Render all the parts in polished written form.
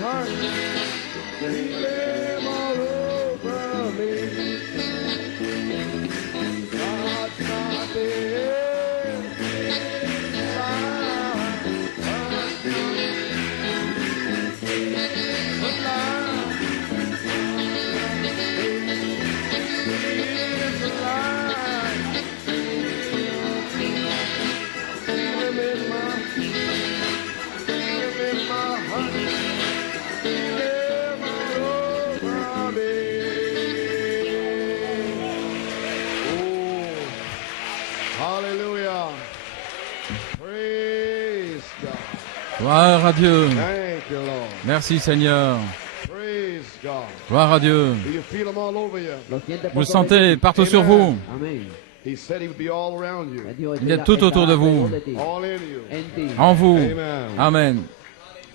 heart. Feel him all over me. God's not dead. Hallelujah. Praise God. Gloire à Dieu. Thank you, Lord. Merci Seigneur. Praise God. Gloire à Dieu. Do you feel him all over you? Vous le sentez partout sur vous. Amén. He said he would be all around you, Il est tout autour de vous. all in you. En vous. Amen. Amen.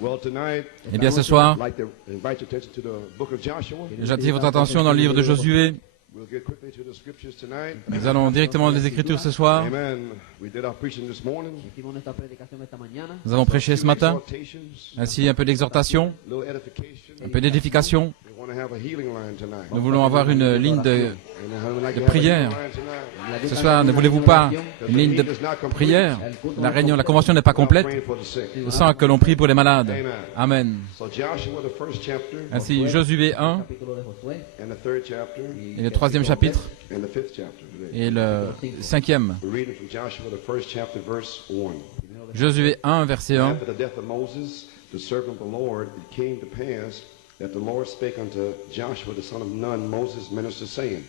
Well, tonight, Eh bien, ce soir, I'd like to invite your attention to the book of Joshua. j'attire votre attention dans le livre de Josué. We'll get quickly to the scriptures tonight. Nous allons directement des Écritures ce soir. Amen. We did our preaching this morning. Hicimos nuestra predicación esta mañana. Nous allons prêcher ce matin. Exhortations, Ainsi, un peu d'exhortation, little edification. un peu d'édification. We want to have a healing line tonight. Nous voulons avoir une ligne de Amen. How would like de to have a prière. healing line tonight? Ce soir. Ne voulez-vous pas une ligne de prière? La convention n'est pas complète. Praying for the sick. Je sens que l'on prie pour les malades. Amen. So Joshua, the first chapter, Ainsi, Josué 1 Capítulo de Josué. and the third chapter, et le 3e chapitre and the fifth chapter today. et le 5e. We're reading from Joshua, the first chapter, verse 1. Josué 1, verset 1. After the death of Moses, the servant of the Lord, it came to pass that the Lord spake unto Joshua, the son of Nun, Moses' minister, saying,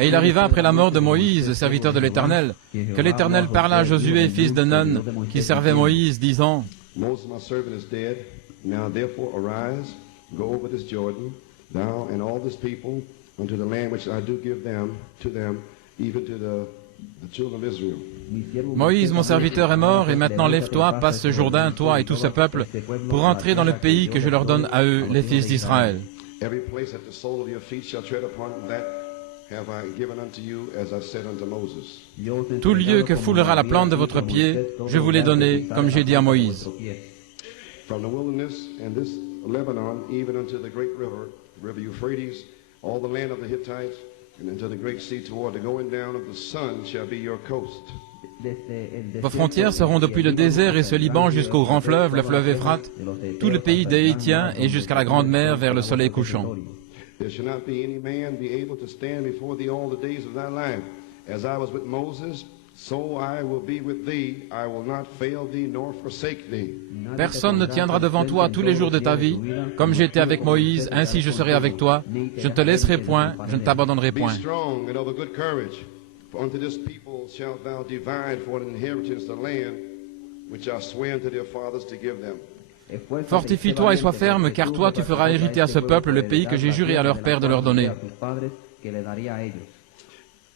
Et il arriva après la mort de Moïse, serviteur de l'Éternel, que l'Éternel parla à Josué, fils de Nun, qui servait Moïse, disant, Moses, my servant, is dead. Now therefore arise, go over this Jordan, thou and all this people, unto the land which I do give them, to them, even to the children of Israel. Moïse, mon serviteur, est mort, et maintenant lève-toi, passe ce Jourdain, toi et tout ce peuple, pour entrer dans le pays que je leur donne à eux, les fils d'Israël. Every place that the sole of your feet shall tread upon, that have I given unto you, as I said unto Moses. Tout lieu que foulera la plante de votre pied, je vous l'ai donné, comme j'ai dit à Moïse. From the wilderness and this Lebanon, even unto the great river, the river Euphrates, all the land of the Hittites, and into the great sea toward the going down of the sun shall be your coast. Vos frontières seront depuis le désert et ce Liban jusqu'au grand fleuve, le fleuve Euphrate, tout le pays des Hétiens et jusqu'à la grande mer vers le soleil couchant. There shall not be any man be able to stand before thee all the days of thy life. As I was with Moses, so I will be with thee. I will not fail thee nor forsake thee. Personne ne tiendra devant toi tous les jours de ta vie. Comme j'étais avec Moïse, ainsi je serai avec toi. Je ne te laisserai point, je ne t'abandonnerai Be point. strong and of a good courage, for unto this people shalt thou divide for an inheritance the land which I swear unto their fathers to give them. Fortifie-toi et sois ferme, car toi tu feras hériter à ce peuple le pays que j'ai juré à leur père de leur donner.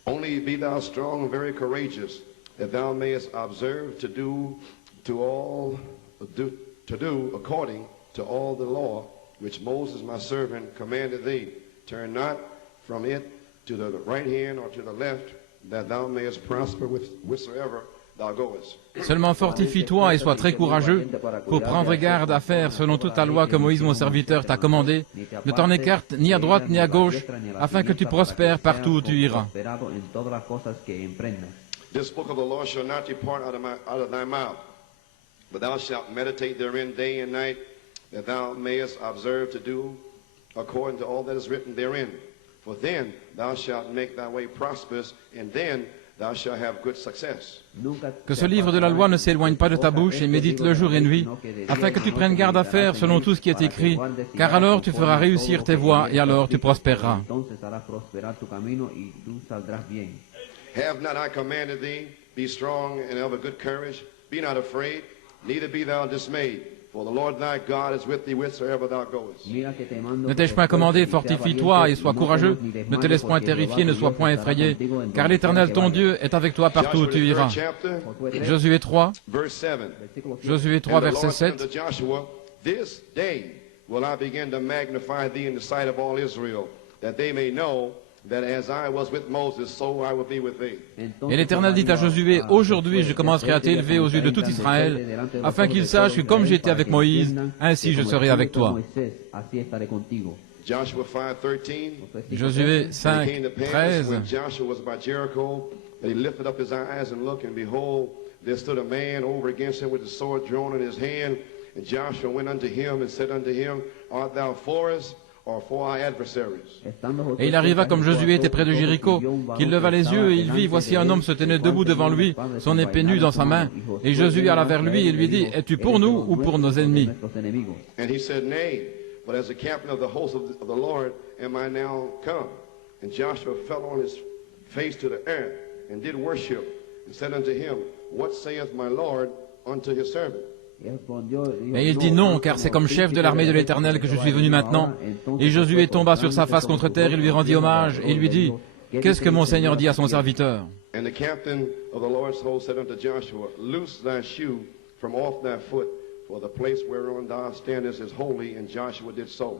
Only be thou strong and very courageous, that thou mayest observe to do according to all the law which Moses my servant commanded thee. Turn not from it to the right hand or to the left, that thou mayest prosper whithersoever thou goest. Seulement fortifie-toi et sois très courageux pour prendre garde à faire selon toute la loi que Moïse mon serviteur t'a commandée. Ne t'en écarte ni à droite ni à gauche, afin que tu prospères partout où tu iras. This book of the law shall not depart out of thy mouth, but thou shalt meditate therein day and night, that thou mayest observe to do according to all that is written therein. For then thou shalt make thy way prosperous, and then thou shalt have good success. Que ce livre de la loi ne s'éloigne pas de ta bouche et médite-le jour et nuit, afin que tu prennes garde à faire selon tout ce qui est écrit, car alors tu feras réussir tes voies et alors tu prospéreras. Have not I commanded thee, be strong and of a good courage, be not afraid, neither be thou dismayed, for the Lord thy God is with thee whithersoever thou goest. Ne t'ai-je point commandé, fortifie-toi et sois courageux, ne te laisse point terrifier, ne sois point effrayé, car l'Éternel ton Dieu est avec toi partout où tu iras. Josué 3, Verse 7. Josué 3, And the verset Lord said 7. unto Joshua, this day will I begin to magnify thee in the sight of all Israel, that they may know that as I was with Moses, so I will be with thee. Et l'Éternel dit à Josué, aujourd'hui je commencerai à t'élever aux yeux de tout Israël, afin qu'ils sachent que comme j'étais avec Moïse, ainsi je serai avec toi. Joshua 5:13. Josué It 5, came to pass 13. when Joshua was by Jericho, that he lifted up his eyes and looked, and behold, there stood a man over against him with a sword drawn in his hand. And Joshua went unto him and said unto him, Art thou for us or for our adversaries? Et il arriva comme Josué était près de Jéricho, qu'il leva les yeux et il vit, voici un homme se tenait debout devant lui, son épée nue dans sa main. Et Josué alla vers lui et lui dit, es-tu pour nous ou pour nos ennemis? And he said, Nay, but as the captain of the host of the Lord am I now come. And Joshua fell on his face to the earth and did worship, and said unto him, What saith my Lord unto his servant? Et il dit non, car c'est comme chef de l'armée de l'Éternel que je suis venu maintenant. Et Josué tomba sur sa face contre terre, il lui rendit hommage, et il lui dit, qu'est-ce que mon Seigneur dit à son serviteur? And the captain of the Lord's host said unto Joshua, Loose thy shoe from off thy foot, for the place whereon thou standest is holy. And Joshua did so.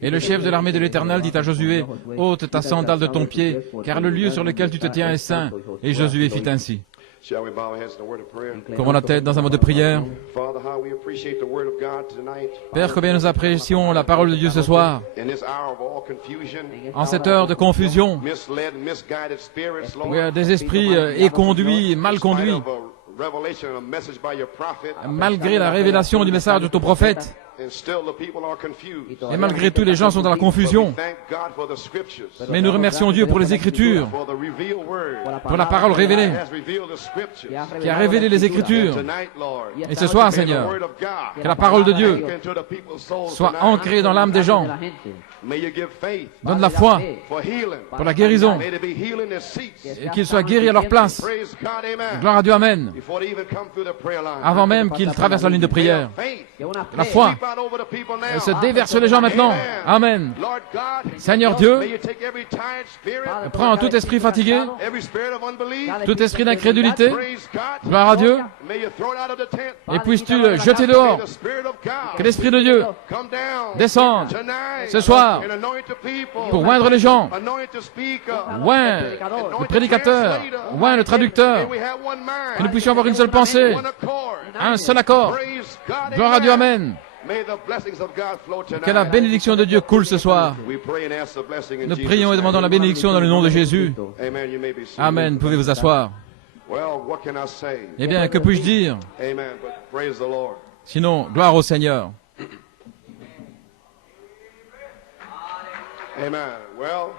Et le chef de l'armée de l'Éternel dit à Josué, ôte ta sandale de ton pied, car le lieu sur lequel tu te tiens est saint. Et Josué fit ainsi. Shall we bow our heads in a word of prayer? Couvrons la tête dans un mot de prière. Father, how we appreciate the word of God tonight. Père, combien nous apprécions la parole de Dieu ce soir. In this hour of all confusion, En cette heure de confusion, misled, misguided spirits, Lord, où il y a des esprits éconduits, mal conduits, in spite of a revelation and a message by your prophet, malgré la révélation du message de ton prophète, and still the people are confused. et malgré tout les gens sont dans la confusion. Thank God for the scriptures, Mais nous remercions Dieu pour les Écritures, for the revealed word pour la parole révélée, that has revealed the scriptures. qui a révélé les Écritures. Tonight, Lord, Et ce soir, may the Seigneur, word of God que la parole de Dieu sink into the people's souls soit tonight. ancrée dans l'âme des gens. May you give faith Donne la foi for healing. pour la guérison, May there be healing in seats. et qu'ils soient guéris à leur place. Praise God, amen. Gloire à Dieu, Amen. Before they even come through the prayer line. Avant même qu'ils traversent la ligne de prière. Faith. La foi Sweep out over the people now. se déverse sur les gens maintenant. Amen. Lord God, Seigneur Dieu, may you take every tired spirit, prends tout esprit fatigué, every spirit of unbelief, tout esprit d'incrédulité. praise God, Gloire à Dieu. may you throw it out of the tent. Et puisses-tu le jeter May dehors. the Spirit of God Que l'Esprit de Dieu come down descende tonight ce soir and anoint the people, pour oindre les gens, anoint the speaker, oint le prédicateur, oint le traducteur, May we have one mind, que nous puissions avoir une seule pensée, one accord. un seul accord. Praise God, Gloire à Dieu, amen. Amen. May the blessings of God flow tonight. Que la bénédiction de Dieu coule ce soir. We pray and ask the blessing in Nous Jesus' prions et demandons la name. bénédiction dans le nom de Jésus. Amen. You may be seated. Amen. Pouvez vous asseoir. Well, what can I say? Eh bien, que puis-je dire? Amen. But praise the Lord. Sinon, gloire au Seigneur. Amen. Well,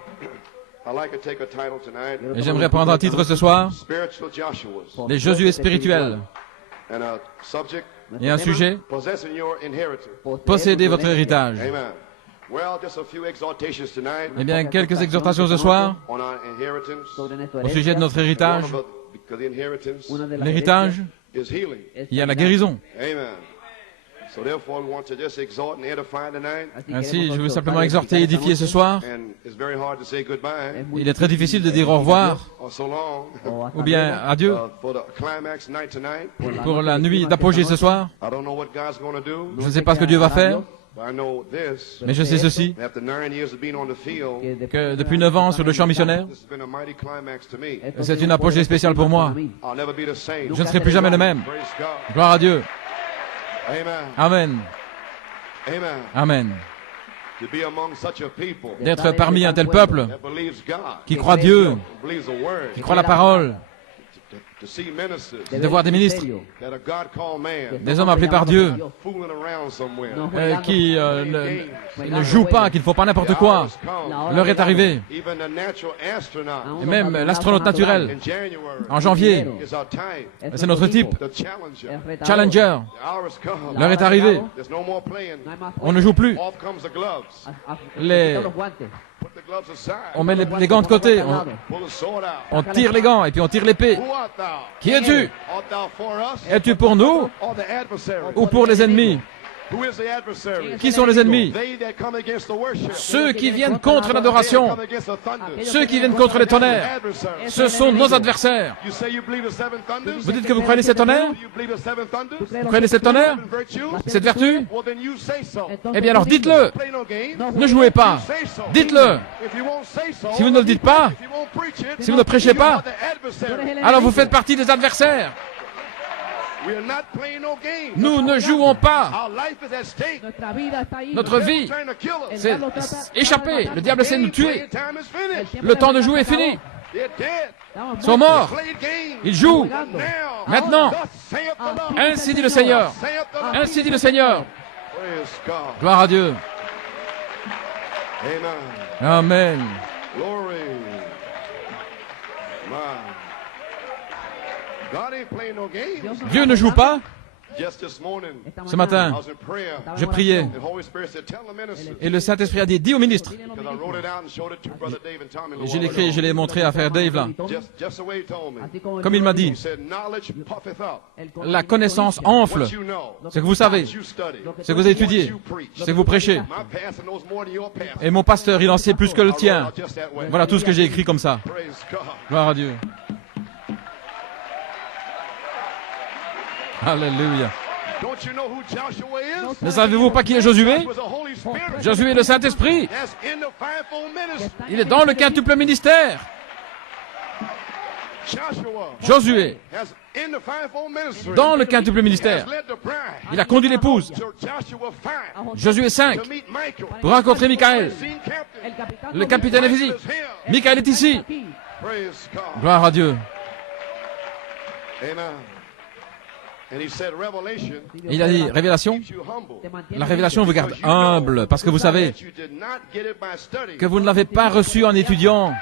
I'd like to take a title tonight. Et j'aimerais prendre un titre ce soir, Spiritual Joshua's. les Josué spirituels, And a subject, et un sujet, possessing your inheritance. possédez votre héritage. Amen. Well, just a few exhortations tonight Eh bien, quelques exhortations ce soir on our inheritance. au sujet de notre héritage. One of because the inheritance L'héritage, is healing. il y a la guérison. Amen. So therefore, we want to just exhort and edify tonight. Ainsi, je veux simplement exhorter et édifier ce soir. And it's very hard to say goodbye Il est très difficile de dire au revoir, or so long ou bien adieu, for the climax night tonight. pour la nuit d'apogée ce soir. I don't know what God's going to do, Je ne sais pas ce que Dieu va faire, but I know this. mais je sais ceci, After 9 years of being on the field, que depuis 9 ans sur le champ missionnaire, this has been a mighty climax to me. c'est une apogée spéciale pour moi. I'll never be the same. Je ne serai plus jamais le même. Praise God. Gloire à Dieu. Amen. Amen. Amen. Amen. To be among such a people D'être parmi un tel peuple that believes God, qui croit Dieu, believes the word, qui croit la parole, to see ministers de voir des ministres, that are God-called man des hommes appelés par Dieu, fooling around somewhere. qui ne jouent pas, qui ne font pas n'importe quoi. L'heure est arrivée. Even the natural astronaut Et même l'astronaute naturel, in January en janvier, is our type, c'est notre type. the challenger. Challenger, The hour has come. l'heure est arrivée. There's no more playing. On ne joue plus. Off comes the gloves. Les- Put the gloves aside. On met les gants de côté, Pull the sword out. on tire les gants et puis on tire l'épée. Who art thou? Qui es-tu? Art thou for us Es-tu pour nous or the adversary? ou pour les ennemis? Who is the adversary? Qui sont les ennemis? They that come against the worship. Ceux qui viennent contre l'adoration, Come against the thunder. ceux qui viennent contre les tonnerres, Adversary. ce sont nos adversaires. You say you believe the seven thunders? Vous dites que vous croyez ces tonnerres? You believe the seven thunders? Vous croyez ces tonnerres? Seven virtues? Cette vertu? Well, then you say so. Eh bien alors dites-le. Play no games. Ne jouez pas. Say so. Dites-le. If you won't say so, Si vous ne le dites pas, if you won't preach it, si vous ne prêchez you are pas, the adversary. alors vous faites partie des adversaires. We are not playing no games. Nous ne jouons pas. Our life is at stake. Notre The vie, devil's trying to kill us. c'est échapper. Le diable essaie de nous tuer. Playing time is finished. Le temps de jouer est fini. They're dead. Ils sont morts. Played games. Ils jouent. Now, Maintenant, thus saith the Lord. ainsi dit le Seigneur. Saith the Lord. Ainsi dit le Seigneur. Praise God. Gloire à Dieu. Amen. Amen. Glory. My. God ain't playing no games. Dieu ne joue pas. Just this morning, Ce I matin, was in prayer. je priais. The Holy Spirit said, tell the minister. Et le Saint-Esprit a dit, dis au ministre. Because I wrote it out and showed it to Brother Dave and Tommy. a little Je l'ai while écrit et ago. je l'ai montré à frère Dave là. Just the way he told me. Comme il m'a He dit, said, knowledge puffeth up. la connaissance enfle. What you know. Ce que vous savez, What you study. ce que vous étudiez, ce que vous prêchez. My pastor knows more than your pastor. Et mon pasteur, il en sait plus que le I wrote tien. out just that way. Voilà tout ce que j'ai écrit comme ça. Praise God. Gloire à Dieu. Alléluia. Don't you know who Joshua is? Ne savez-vous pas qui est Josué? Was the Holy Spirit. Josué est le Saint-Esprit. That's in the fivefold ministry. Il est dans le quintuple ministère. Joshua Josué, has in the fivefold ministry. dans le quintuple ministère. Has led the bride. Il a conduit l'épouse. So Joshua 5 Josué 5, to meet Michael. pour rencontrer Michael. Scene captain. Le capitaine est ici. Michael est ici. Praise God. Gloire à Dieu. Amen. And he said, Revelation Et il a dit, révélation, keeps you humble. la révélation vous garde humble, parce que vous savez That you did not get it by study. que vous ne l'avez pas reçu en étudiant.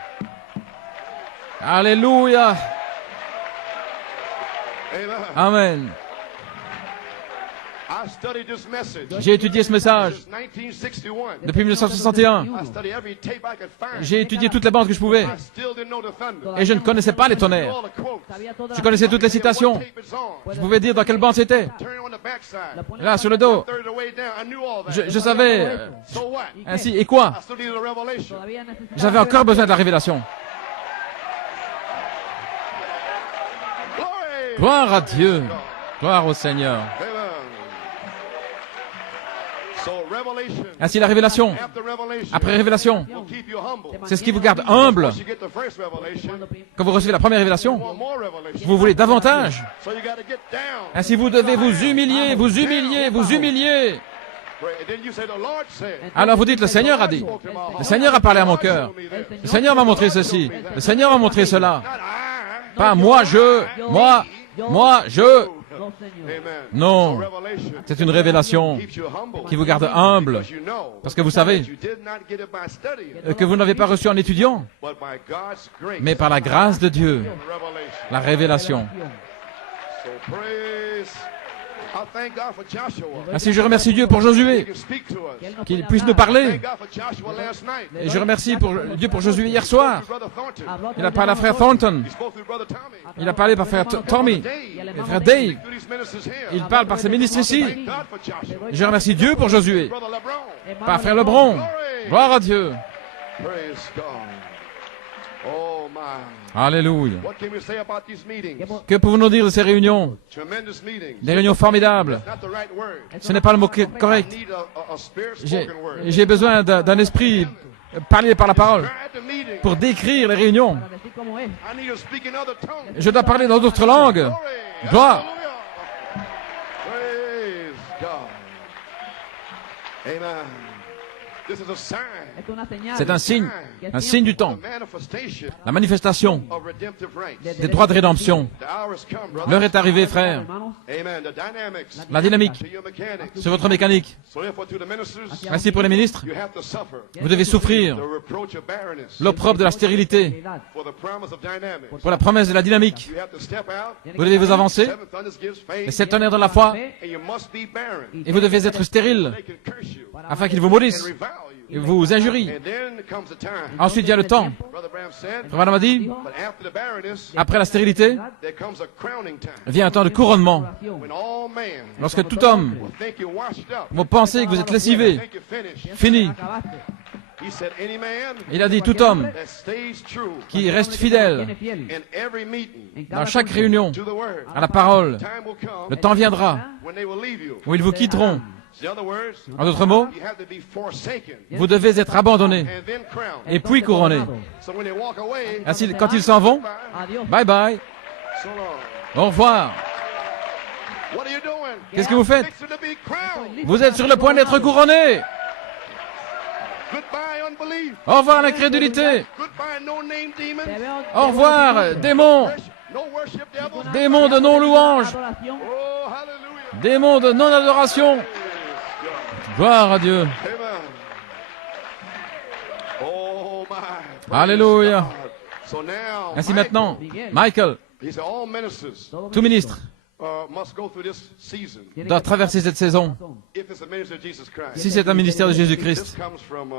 Alléluia. Amen. Amen. I studied this message J'ai étudié ce message since 1961. depuis 1961. I studied every tape I could find. J'ai étudié toutes les bandes que je pouvais. I still didn't know the thunder. Et je ne connaissais pas les tonnerres. All the quotes. Je connaissais toutes les citations. What tape it's on. Je pouvais dire dans quelle bande c'était. Turn on the backside. Là, sur le dos. Third of the way down. I knew all that. Je savais. So what? Ainsi, et quoi? I still needed a revelation. J'avais encore besoin de la révélation. Glory. Gloire à Dieu. Gloire au Seigneur. Amen. So revelation. Ainsi, la révélation. After revelation. Après révélation, Will keep you humble. c'est ce qui vous garde humble. Once you get the first revelation, Quand vous recevez la première révélation, you want more revelation. vous voulez davantage. So you got to get down. Ainsi, vous devez vous humilier, vous humilier, vous humilier. Right. And then you say, the Lord said. Alors vous dites, le Seigneur a dit. Spoke to my heart. Le Seigneur a parlé à mon cœur. Le Seigneur m'a montré ceci. Le Seigneur m'a montré cela. Not I. Pas moi, je. Amen. Non. So revelation C'est une révélation keeps you humble. qui vous garde humble. Because you know Parce que vous savez that you did not get it by studying, que vous n'avez pas reçu en étudiant, but by God's grace. mais par la grâce de Dieu, Revelation. la révélation. So praise. I thank God for Joshua. Ainsi, je remercie Dieu pour He Josué, can speak to us. qu'il puisse nous parler. Thank God for Joshua last night. Et je remercie Dieu pour Josué hier soir. Brother Thornton. Il a parlé à frère Thornton. He spoke to Brother Tommy. Il a parlé par frère Tommy. Et frère Dave. Through these ministers here. Il parle par ses ministres ici. Thank God for Joshua. Je remercie Dieu pour Josué. Brother LeBron. Par frère Lebron. Gloire à Dieu. Praise God. Oh my. Alléluia. What can we say about these meetings? Que pouvons-nous dire de ces réunions? Tremendous meetings. Des réunions formidables. Not the right word. Ce n'est pas le mot correct. I need a spirit J'ai spoken word. j'ai besoin d'un esprit parlé par la parole Describe the meeting. pour décrire les réunions. I need to speak in other tongues. Je dois parler dans d'autres langues. Glory. Gloire. Hallelujah. Praise God. Amen. This is a sign. C'est un signe du temps, The manifestation la manifestation of redemptive rights. des droits de rédemption. The hour has come, brother. L'heure est arrivée, frère. Amen. The dynamics La dynamique to your mechanics. sur votre mécanique. So therefore, to the ministers, Ainsi pour les ministres, you have to suffer vous devez souffrir the reproach of barrenness l'opprobre de la stérilité for the promise of dynamics. pour la promesse de la dynamique. You have to step out. Vous devez vous avancer. Seven thunders gives Les faith. 7 tonnerres de la foi, And you must be barren. et vous devez être stérile They can curse you afin qu'ils vous maudissent and revile you. vous injurie. And then comes the time. Ensuite vient le temps. Brother Branham said, Frère Branham a dit, but after the barrenness, après la stérilité, there comes a crowning time. vient un temps de couronnement. When all men Lorsque tout homme will think you're washed up, va penser que vous êtes lessivé, think you're finished. fini. He said, any man Il a dit, tout homme that stays true qui reste fidèle in every meeting dans chaque réunion to the word, à la parole, time will come le temps viendra when they will leave you. où ils vous quitteront. In other words, En d'autres mots, you have to be forsaken vous devez être abandonné and then crowned. et puis couronné. So when they walk away, Ainsi, quand ils s'en vont, Adiós. bye bye, so long. au revoir. What are you doing? Qu'est-ce que vous faites? Fixing to be crowned. Vous êtes sur le point d'être couronné. Goodbye, unbelief. Au revoir l'incrédulité. Goodbye, no-name demons. Au revoir démons. No worship devils. Démons de non-louange. Adoración. Oh, hallelujah. Démons de non-adoration. Gloire à Dieu. Amen. Oh, my. Praise Alléluia. God. So now, Ainsi Michael, maintenant, Michael, he said all ministers tout ministre, must go through this season doit traverser cette saison. if it's a minister of Jesus Christ. Si c'est un ministère de This Jésus-Christ, comes from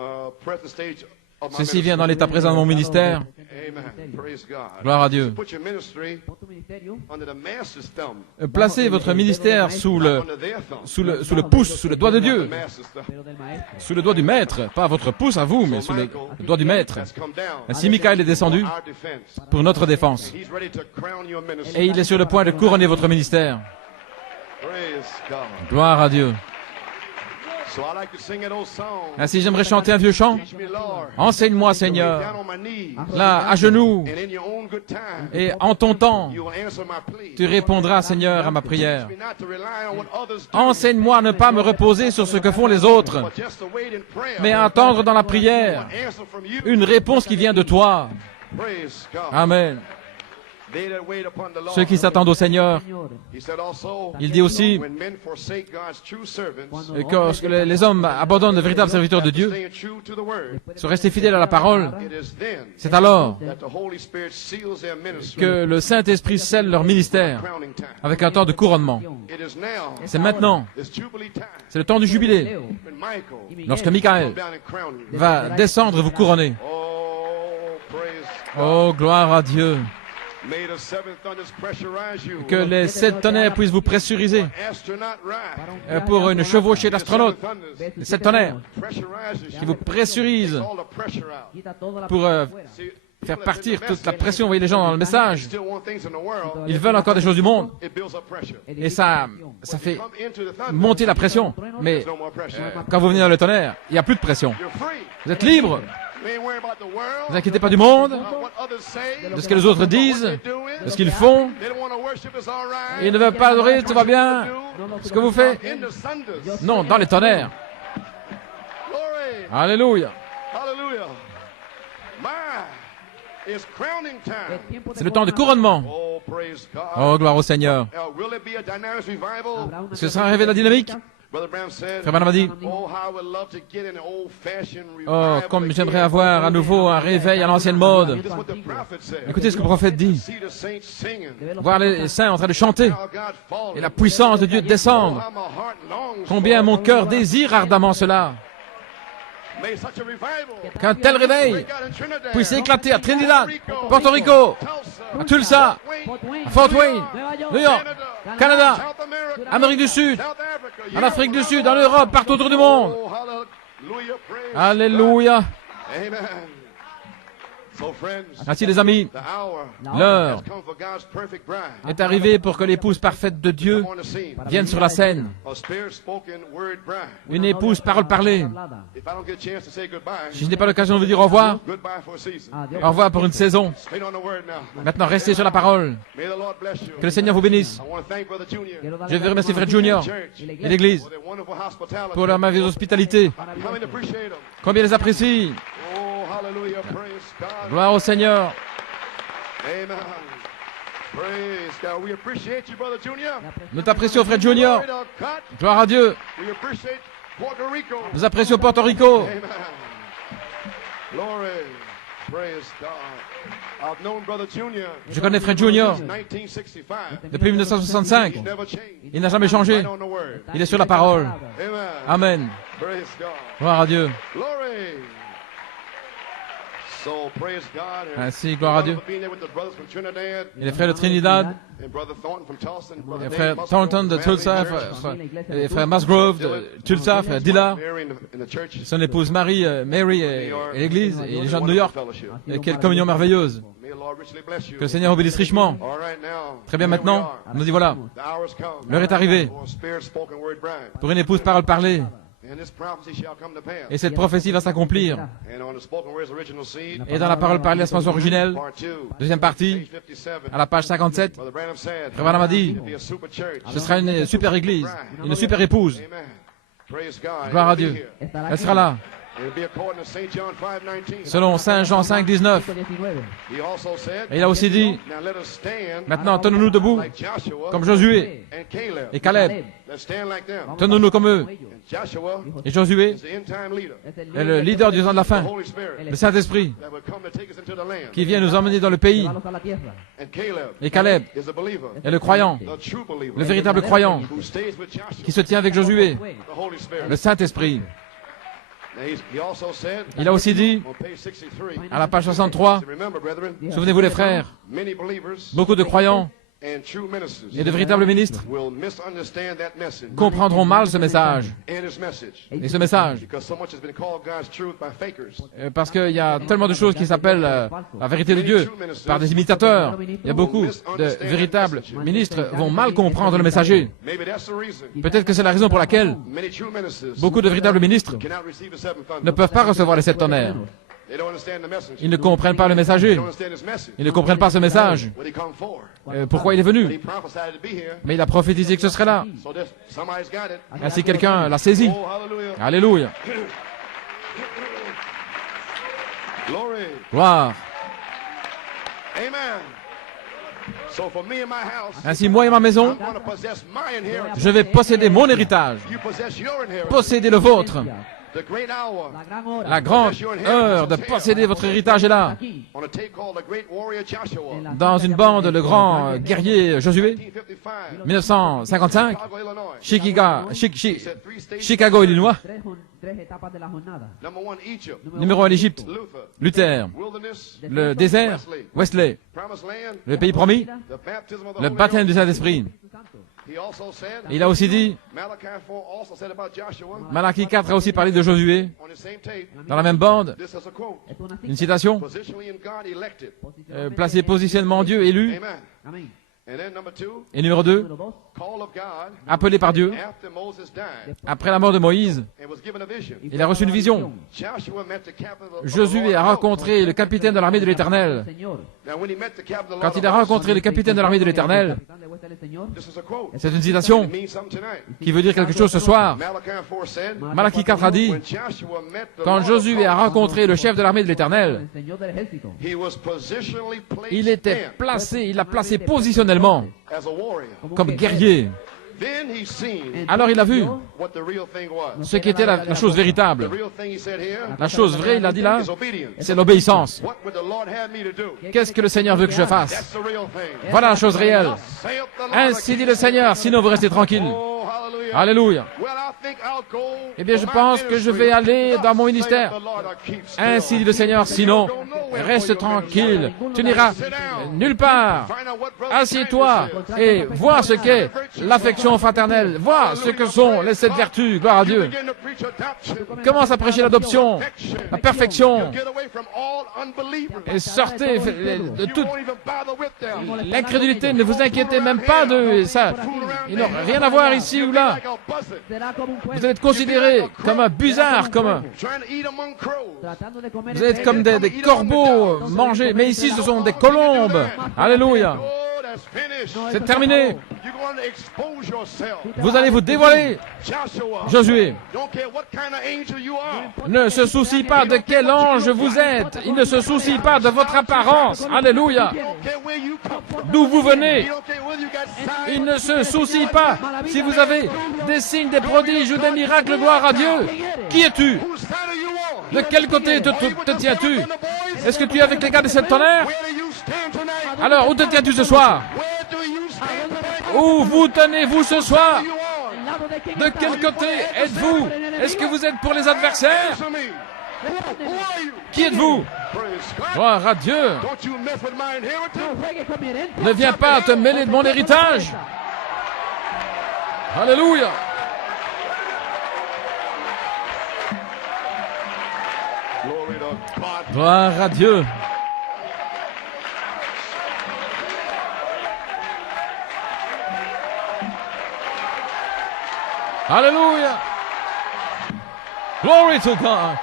present stage of my ceci vient ministry. dans l'état présent de mon ministère. Amen. Praise God. Gloire à Dieu. Put your ministry Pon tu ministerio under the master's thumb, Placez votre ministère sous le, under their thumb. sous le pouce, sous le doigt de The Dieu, master's thumb. pero del maestro. sous le doigt du maître, pas votre pouce à vous, mais sous le doigt du maître. That's come down Ainsi, Michael est descendu our defense. pour notre défense. He's ready to crown your ministry. Et il est sur le point de couronner votre ministère. Praise God. Gloire à Dieu. So I like to sing an old song. Ainsi, j'aimerais chanter un vieux chant. Teach me, Lord. Enseigne-moi, Down Seigneur, on my knees. là, à genoux, And in your own good time, et en ton temps, you will answer my plea. tu répondras, Seigneur, à ma prière. Teach me not to rely on what others do, Enseigne-moi à ne pas me reposer sur ce que font les autres, but just to wait in prayer. mais à attendre dans la prière An answer from you. une réponse qui vient de toi. Praise God. Amen. They that wait upon the Lord. Ceux qui s'attendent au Seigneur, Señor, He said also, il dit aussi when men forsake God's true servants, que lorsque les hommes abandonnent le véritable serviteur de Dieu, staying true to the word, se rester fidèles à la parole, it is then c'est alors that the Holy Spirit seals their ministry. que le Saint-Esprit scelle leur ministère Crowning time. avec un temps de couronnement. It is now, C'est maintenant, this jubilee time, c'est le temps du jubilé, when Michael lorsque come Michael down and crown you. va descendre et vous couronner. Oh, praise God. Oh, gloire à Dieu. May the seven thunders pressurize you. Que les 7 tonnerres puissent vous pressuriser Astronaut ride. pour une chevauchée d'astronautes. Seven thunders Les 7 tonnerres pressurizes qui vous pressurisent all the pressure out. quita toda la pour presión fuera. See, faire partir toute la pression. Vous voyez les gens dans le message, still want things in the world. ils veulent encore des choses du monde. It builds up pressure. Et ça fait Come into the thunder. monter la pression. Mais There's no more pressure. quand vous venez dans le tonnerre, il n'y a plus de pression. You're free. Vous êtes libre. You ain't worried about the Ne world. vous inquiétez pas du monde, What others say. de ce que les autres disent, What they're doing. de ce qu'ils font. They don't want to worship. It's all right. Ils ne veulent pas adorer, tout va bien. Ce que vous faites, In the thunders. non, dans les tonnerres. Glory. Alléluia. Hallelujah. My, it's crowning time. C'est le temps de couronnement. Oh, praise God. Oh, gloire au Seigneur. Now, will it be a dynamic revival? Est-ce que ça sera arrivé la dynamique? Brother Branham said, Frère Branham a dit, oh, how I would love to get an old-fashioned oh, revival comme again. j'aimerais avoir à nouveau un réveil à l'ancienne mode. This is what the prophet said. Écoutez ce que le prophète dit. See the saints singing. Voir les saints en train de chanter How God falling. et la puissance de Dieu Oh, descendre. how my heart longs Combien for mon cœur désire ardemment cela. May such a revival Qu'un tel réveil break out in Trinidad, puisse éclater à Trinidad, Porto Rico, à Tulsa, à Fort Wayne, New York, Canada, South America, Amérique du Sud, South Africa, en Afrique du Sud, en Europe, partout autour du monde. Oh, hallelujah, praise Alléluia. God. Amen. So, friends, Ainsi, les amis, the hour l'heure has come for God's perfect bride est arrivée pour que l'épouse parfaite de Dieu on the scene. vienne sur la scène. A spirit-spoken word bride. Une épouse parole parlée. If I don't get a chance to say goodbye, Si je n'ai pas l'occasion de vous dire au revoir, goodbye for a season. au revoir pour une saison. Stay on the word now. Maintenant, restez sur la parole. May the Lord bless you. Que le Seigneur vous bénisse. I want to thank Brother Junior Je veux remercier Frère Junior Church et l'Église for their wonderful hospitality. pour leur merveilleuse hospitalité. Come and appreciate them. Combien les apprécie. Oh, hallelujah. Praise God. Gloire au Seigneur. Amen. Praise God. We appreciate you, Brother Junior. Nous t'apprécions, Frère Junior. Right, cut. Gloire à Dieu. We appreciate Puerto Rico. Nous apprécions Porto Rico. Amen. Glory. Praise God. I've known Brother Junior Je connais Frère Junior since 1965. depuis 1965. He's never changed. Il n'a jamais changé. Right on the word. Il est sur la parole. Amen. Amen. Praise God. Gloire à Dieu. Glory. So praise God. And Ainsi, gloire à Dieu. being there with the brothers from Trinidad Et les frères de Trinidad, and brother Thornton from Tulsa and brother les Dave frères Musgrove Thornton from de Manley Tulsa, Church. les frères Musgrove de Tulsa, frère Dilla, Mary in the church. son épouse Marie, Mary et l'église, et les gens de New York. Fellowship. Et quelle communion merveilleuse. May the Lord richly bless you. Que le Seigneur vous bénisse richement. All right, now. Très bien, here we maintenant, are. on nous dit voilà, The hour's come. l'heure est arrivée For a spirit-spoken word bride. pour une épouse parole parlée. And this prophecy shall come to pass. Et cette prophétie va s'accomplir. And on the spoken word's original seed, Et dans la parole parlée, la semence originelle, part 2, deuxième partie, page 57, à la page 57, Brother Branham said, Frère Branham a dit, it'll be a super church. ce sera une super église, une super épouse. Amen. Praise God. Gloire à It'll be Dieu. here. Elle sera là. It'll be according to St. John 5:19. Selon Saint Jean 5, 19. He also said, Et il a aussi dit, now let us stand maintenant tenons-nous debout, like Joshua comme Josué and Caleb. et Caleb. Let's stand like them. Tenons-nous comme eux. And Joshua Et Josué is the end-time leader, est le leader du temps de la the fin, Holy Spirit, le Saint-Esprit, that will come to take us into the land. qui vient nous emmener dans le pays. And Caleb Et Caleb is a believer, est le croyant, the true believer, le véritable croyant, who stays with Joshua, qui se tient avec Josué, the Holy Spirit. le Saint-Esprit. Now he also said, Il a aussi dit, on page 63, à la page 63, to remember, brethren, souvenez-vous les frères, many believers beaucoup de croyants and true ministers et de véritables ministres will misunderstand that message comprendront mal ce message. and his message, Et ce message, because so much has been called God's truth by fakers. parce qu'il y a tellement de choses qui s'appellent la vérité de Dieu par des imitateurs. Il y a beaucoup de véritables ministres vont mal comprendre le messager. Maybe that's the reason Peut-être que c'est la raison pour laquelle many true ministers beaucoup de véritables ministres cannot receive the seven ne thunders. peuvent pas recevoir les sept tonnerres. They don't understand the message. Ils ne comprennent pas le messager. They don't understand his message. Ils ne comprennent pas ce message. What he come for. Pourquoi il est He venu. prophesied to be here. Mais il a prophétisé que ce serait là. So there's, somebody's got it. Ainsi quelqu'un l'a saisi. Oh, hallelujah. Alléluia. Glory. Gloire. Amen. So for me and my house, Ainsi moi et ma maison, I'm going to possess my inheritance. je vais posséder mon héritage. You possess your inheritance. Possédez le vôtre. The great hour La grande heure de posséder votre héritage est là. on a tape called The Great Warrior Joshua, Dans une bande, le grand guerrier Josué, 1955, 1955, Chicago, Illinois. Chicago, Illinois. Number one, Egypt, Numéro 1, l'Égypte. Luther, Luther. Wilderness, Le désert, Wesley. Promised Land, Le pays promis, the baptism of the le Holy baptême du Ghost. Saint-Esprit. He also said, Et il a aussi dit, Malachi 4 also said about Joshua Malachie 4 a aussi parlé de Josué, on the same tape. dans la même bande, This is a quote. une citation, Positionally in God elected. placé positionnement Dieu, élu. Amen. And then number two, Et numéro 2, call of God appelé par Dieu, after Moses died après la mort de Moïse, and was given a vision. il a reçu une vision. Joshua met the captain of the Josué a Lord. rencontré le capitaine de l'armée de l'Éternel. Now when he met the captain of the Quand Lord il a of hosts, rencontré le capitaine de l'armée de l'Éternel, this is a quote. c'est une citation It means something tonight. qui veut dire quelque chose ce soir. Malachi 4 said, Malachie 4 a dit, when Joshua met the quand Lord of Josué a hosts, rencontré le chef de l'armée de l'Éternel, he was positionally placed il était there placé, il l'a placé positionnellement as a warrior. comme guerrier. Then he seen Alors il a vu what the real thing was. ce qui était la chose The véritable. real thing he said here La chose vraie, il a dit là, is obedience. c'est l'obéissance. What would the Lord have me to do? Qu'est-ce que le Seigneur veut que je fasse? That's the real thing. Voilà la chose réelle. Saith the Lord. Ainsi dit le Seigneur, sinon vous restez tranquille. Oh, hallelujah. Alléluia. Well, I think I'll go Eh bien, je for my pense que je vais aller dans mon ministry. ministère. Saith the Lord, I'll keep still. Ainsi dit le Seigneur, sinon, reste tranquille. Tu n'iras nulle part. Find out what brother Assieds-toi kindness is. et vois ce qu'est l'affection fraternelle. Vois ce que sont les sept vertus. Gloire à Dieu. Begin to preach adoption. Commence à prêcher l'adoption, la perfection, Get away from all unbelievers. et sortez de You toute won't even bother with them. l'incrédulité. Ne vous inquiétez même pas d'eux. Ça, ils n'ont rien à voir ici ou là. Like a buzzard, Vous allez être considérés comme un busard, comme un... trying to eat among crows. Vous êtes comme des corbeaux mangés. Mais ici, ce sont des colombes. Alléluia. Oh, that's finished. C'est terminé. You're going to expose yourself. Vous allez vous dévoiler. Joshua, Josué don't care what kind of angel you are. ne se soucie pas de quel ange vous êtes. Il ne se soucie pas de votre apparence. Alléluia. He don't care where you come from. D'où vous He venez. don't care whether you got signs. Il ne se soucie pas si vous avez des signes, des prodiges ou des miracles. Gloire à Dieu. Qui es-tu? Whose side are you on? De quel côté te tiens-tu? Est-ce que tu es avec les gars des sept tonnerres? Where do you stand tonight? Alors, où te tiens-tu ce soir? Where do you stand tonight? Où vous tenez-vous ce soir? You on? De quel côté êtes-vous? Est-ce que vous êtes pour les adversaires? Answer me. Who are you? Qui êtes-vous? Praise God. Gloire à Dieu. Don't you mess with my inheritance. Ne viens pas te mêler de mon héritage. Alléluia. Glory to God. Gloire à Dieu. Alléluia. Glory to God.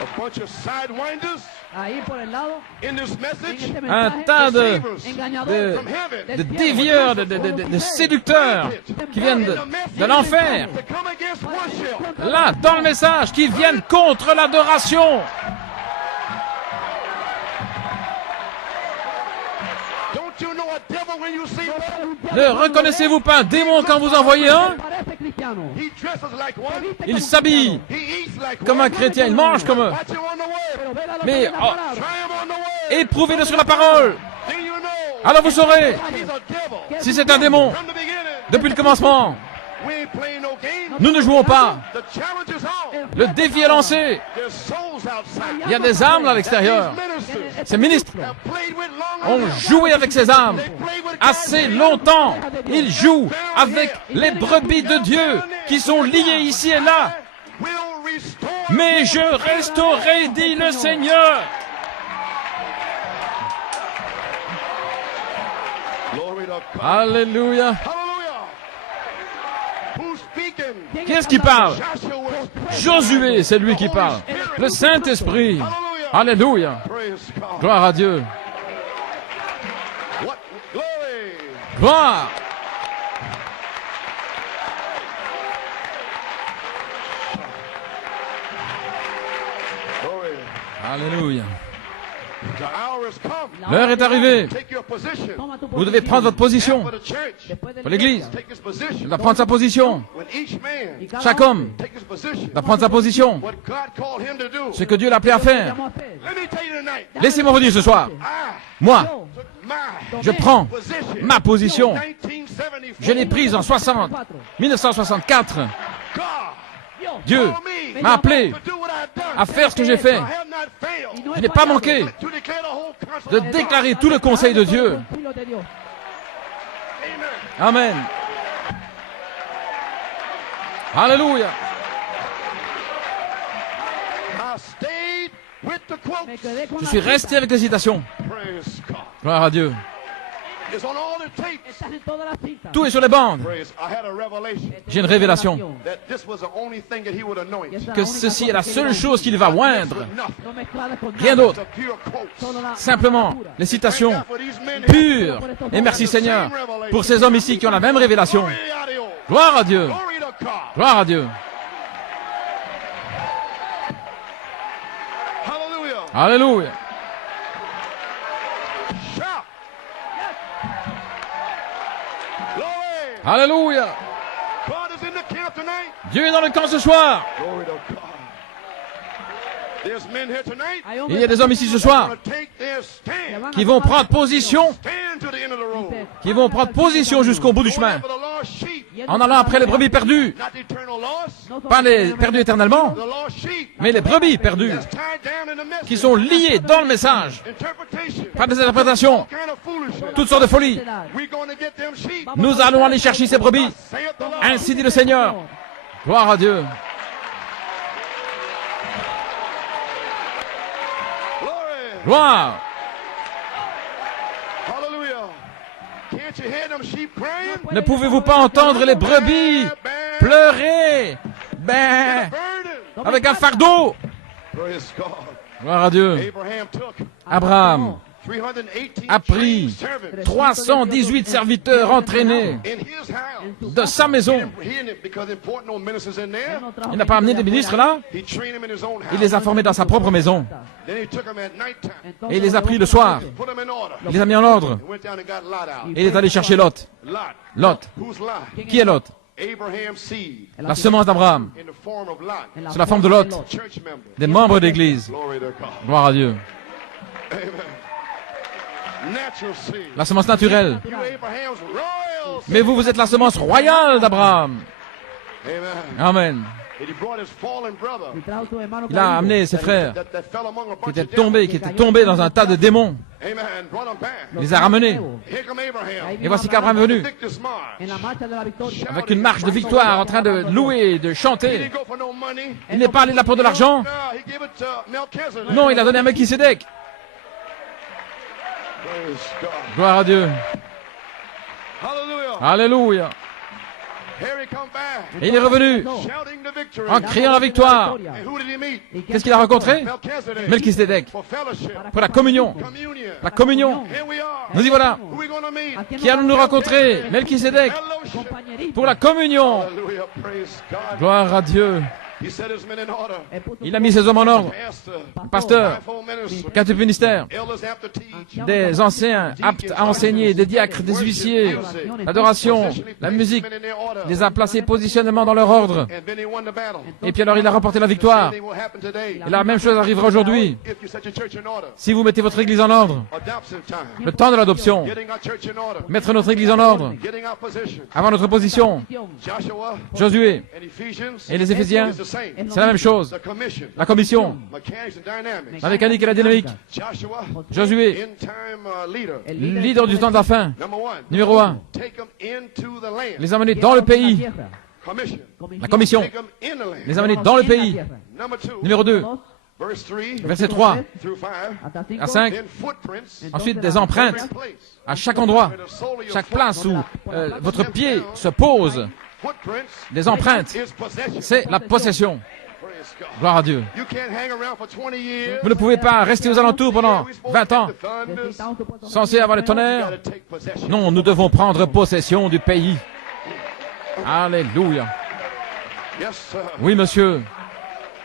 A bunch of sidewinders Ahí por el lado, in this en message. este Un mensaje, tas de engañadores From heaven. de dévieurs, de séducteurs qui viennent de l'enfer. To come against worship. Là, dans le message, qui viennent contre l'adoration. Don't you know a devil when you see one? Ne reconnaissez-vous pas un démon quand vous en voyez un? Parece cristiano. He dresses like one. Il s'habille He eats like comme one. un chrétien, il mange comme eux. Watch him on the word. Pero vela lo Mais, que dice la oh, palabra. Try him on the word. éprouvez-le sur la parole. Then you know. Alors vous saurez He's a devil. si c'est un démon. From the beginning. Depuis le commencement, We ain't playing no game. nous ne jouons pas. The challenge is on. Le défi est lancé. There's souls outside. Il y a des âmes là à l'extérieur. These ministers Ces ministres have played with long ont joué avec ces âmes assez longtemps. Ils jouent avec les brebis de Dieu qui sont liées ici et là. will restore. Mais je restaurerai, dit le Seigneur. Glory to God. Alléluia. Hallelujah. Who's speaking? Qui est-ce qui parle? Joshua. Josué, c'est lui qui parle. Le Saint-Esprit. Alléluia. Praise God. Gloire à Dieu. What glory. Gloire. Glory. Alléluia. The hour has come. L'heure est arrivée. Take your position. Toma tu Vous devez posición. prendre votre position. For the church. Después de Pour la l'Église. Take his Il position. doit prendre sa position. When each man Cada Chaque hombre, homme take his position. doit prendre sa position. What God called him to do. Ce que Dieu l'a appelé à faire. llamó a hacer. Let me tell you tonight. Laissez-moi vous dire ce soir. I Moi, Yo, took my je prends position. ma position. 1974. Je l'ai prise en 1964. God Dios, Dieu called me m'a appelé to do what I've done. à faire ce que j'ai fait. I have not failed. y no Je he n'ai pas fallado. manqué To declare the whole counsel de of God. déclarer tout le conseil de Dieu. Concilio de Dios. Amen. Amen. Alléluia. I stayed with the quotes. Me quedé con Je la suis cita. resté avec les citations. Praise God. Gloire à Dieu. It's on all the tapes. Estás en todas las citas. Tout est sur les bandes. Praise. I had a revelation J'ai une révélation that this was the only thing that he would anoint. que ceci est la seule chose qu'il va oindre. Nothing. No mezcladas con Rien nada. d'autre. The pure quotes. Solo la Simplement pura. les citations Thank God for these men. pures. Et merci Seigneur pour ces hommes ici qui ont la même révélation. Glory a Dios. Gloire à Dieu. Glory to God. Gloire à Dieu. Hallelujah. Alléluia. Shout. Glory. Alléluia. God is in the camp tonight. Dieu est dans le camp ce soir. Glory to God. There's men here tonight. Hay Il hombres y a des hommes ici ce soir Gonna take their stand. qui vont prendre position, Stand to the end of the road. qui vont prendre position jusqu'au bout du Going chemin, after the lost sheep. en allant après les brebis perdues. Not the eternal lost. No son Pas les perdus éternellement, The lost sheep. mais les brebis perdues That's tied down in the message. qui sont liées dans le message Interpretation. par des interprétations, Kind of foolishness. toutes sortes de folies. We're going to get them sheep. Nous allons aller chercher ces brebis. Saith the Lord. Ainsi dit le Seigneur. Gloire à Dieu. Glory. Gloire. Hallelujah. Can't you hear them sheep crying? Ne pouvez-vous pas entendre les brebis pleurer? Ben, Burden. avec un fardeau. Praise God. Gloire à Dieu. Abraham took Abraham 318 a pris servants 318 serviteurs entraînés in his house. de sa maison. He didn't, because there weren't no ministers in there. Il n'a pas amené des ministres là. He trained them in his own house. Il les a formés dans sa propre maison. Then he took them at nighttime, Et il les a pris le soir. put them in order. Il les a mis en ordre. He went down and got Lot out. Et il est allé chercher Lot. Lot. Lot. Who's Lot? Qui est Lot? Abraham's seed La semence d'Abraham. in the form of Lot. C'est la forme de Lot. Church member. Des membres d'église. Glory to God. Gloire à Dieu. Amen. Natural seed. La semence naturelle. You Abraham's royal seed. Mais vous, vous êtes la semence royale d'Abraham. Amen. And he brought his fallen brother Y trajo su hermano Il a caído, amené ses frères that fell among a qui bunch étaient of devils. tombés dans un tas de démons. Amen. Brought them back. Il les a ramenés. Here come Abraham. Et voici qu'Abraham est venu Victor's march. en la marcha de la victoria. avec une marche de victoire en train de louer, de He chanter. didn't go for no money. Il n'est pas allé là pour de l'argent. No, he gave it to Melchizedek. Non, il a donné à Melchisédek. Praise God. Gloire à Dieu. Hallelujah. Alléluia. Here he come back. Et il est revenu Shouting the victory. en criant la victoire. And who did he meet? Qu'est-ce qu'il a rencontré? Melchizedek. Melchisédek. For fellowship. Pour la communion. Communion. La communion. Here we are. Nous y voilà. Who we gonna meet? Qui allons-nous rencontrer? Melchisédek. Fellowship. Compañerito. Pour la communion. Hallelujah. Praise God. Gloire à Dieu. He set his men in order. Il a mis ses hommes en ordre. Pastor. Pasteur, Fivefold ministry. quatre ministères, Elders have to teach. des anciens aptes à enseigner, des diacres, des huissiers, l'adoration, la musique, les a placés positionnement dans leur ordre. And then he won the battle. Et puis alors il a remporté la victoire. Same thing will happen today. Et la même chose arrivera aujourd'hui. If you set your church in order. Si vous mettez votre église en ordre, Adoption time. le temps de l'adoption, Getting our church in order. mettre notre église en ordre, Getting our position. avoir notre position, Joshua Josué and Ephesians. et les Éphésiens, It's the same. c'est la même chose. The commission. La commission, Mechanics and dynamics. la mécanique et la dynamique. Joshua. Josué, End time leader. leader du temps de la fin. Number one. Numéro 1, Take them into the land. les amener dans le pays. Commission. La commission, Take them in the land. les amener dans le pays. Number two. Numéro 2, Verse 3 verset 3 through 5. à 5, Then footprints. ensuite des empreintes Place. à chaque endroit, Where the sole of your chaque foot place où votre pied se pose, Footprints des empreintes, is possession. c'est la possession. Praise God. Gloire à Dieu. You can't hang around for 20 years. Vous ne pouvez pas rester aux alentours pendant 20 ans, censé avoir le You tonnerre. gotta take possession. Non, nous devons prendre possession du pays. Alléluia. Yes, sir. Oui, monsieur.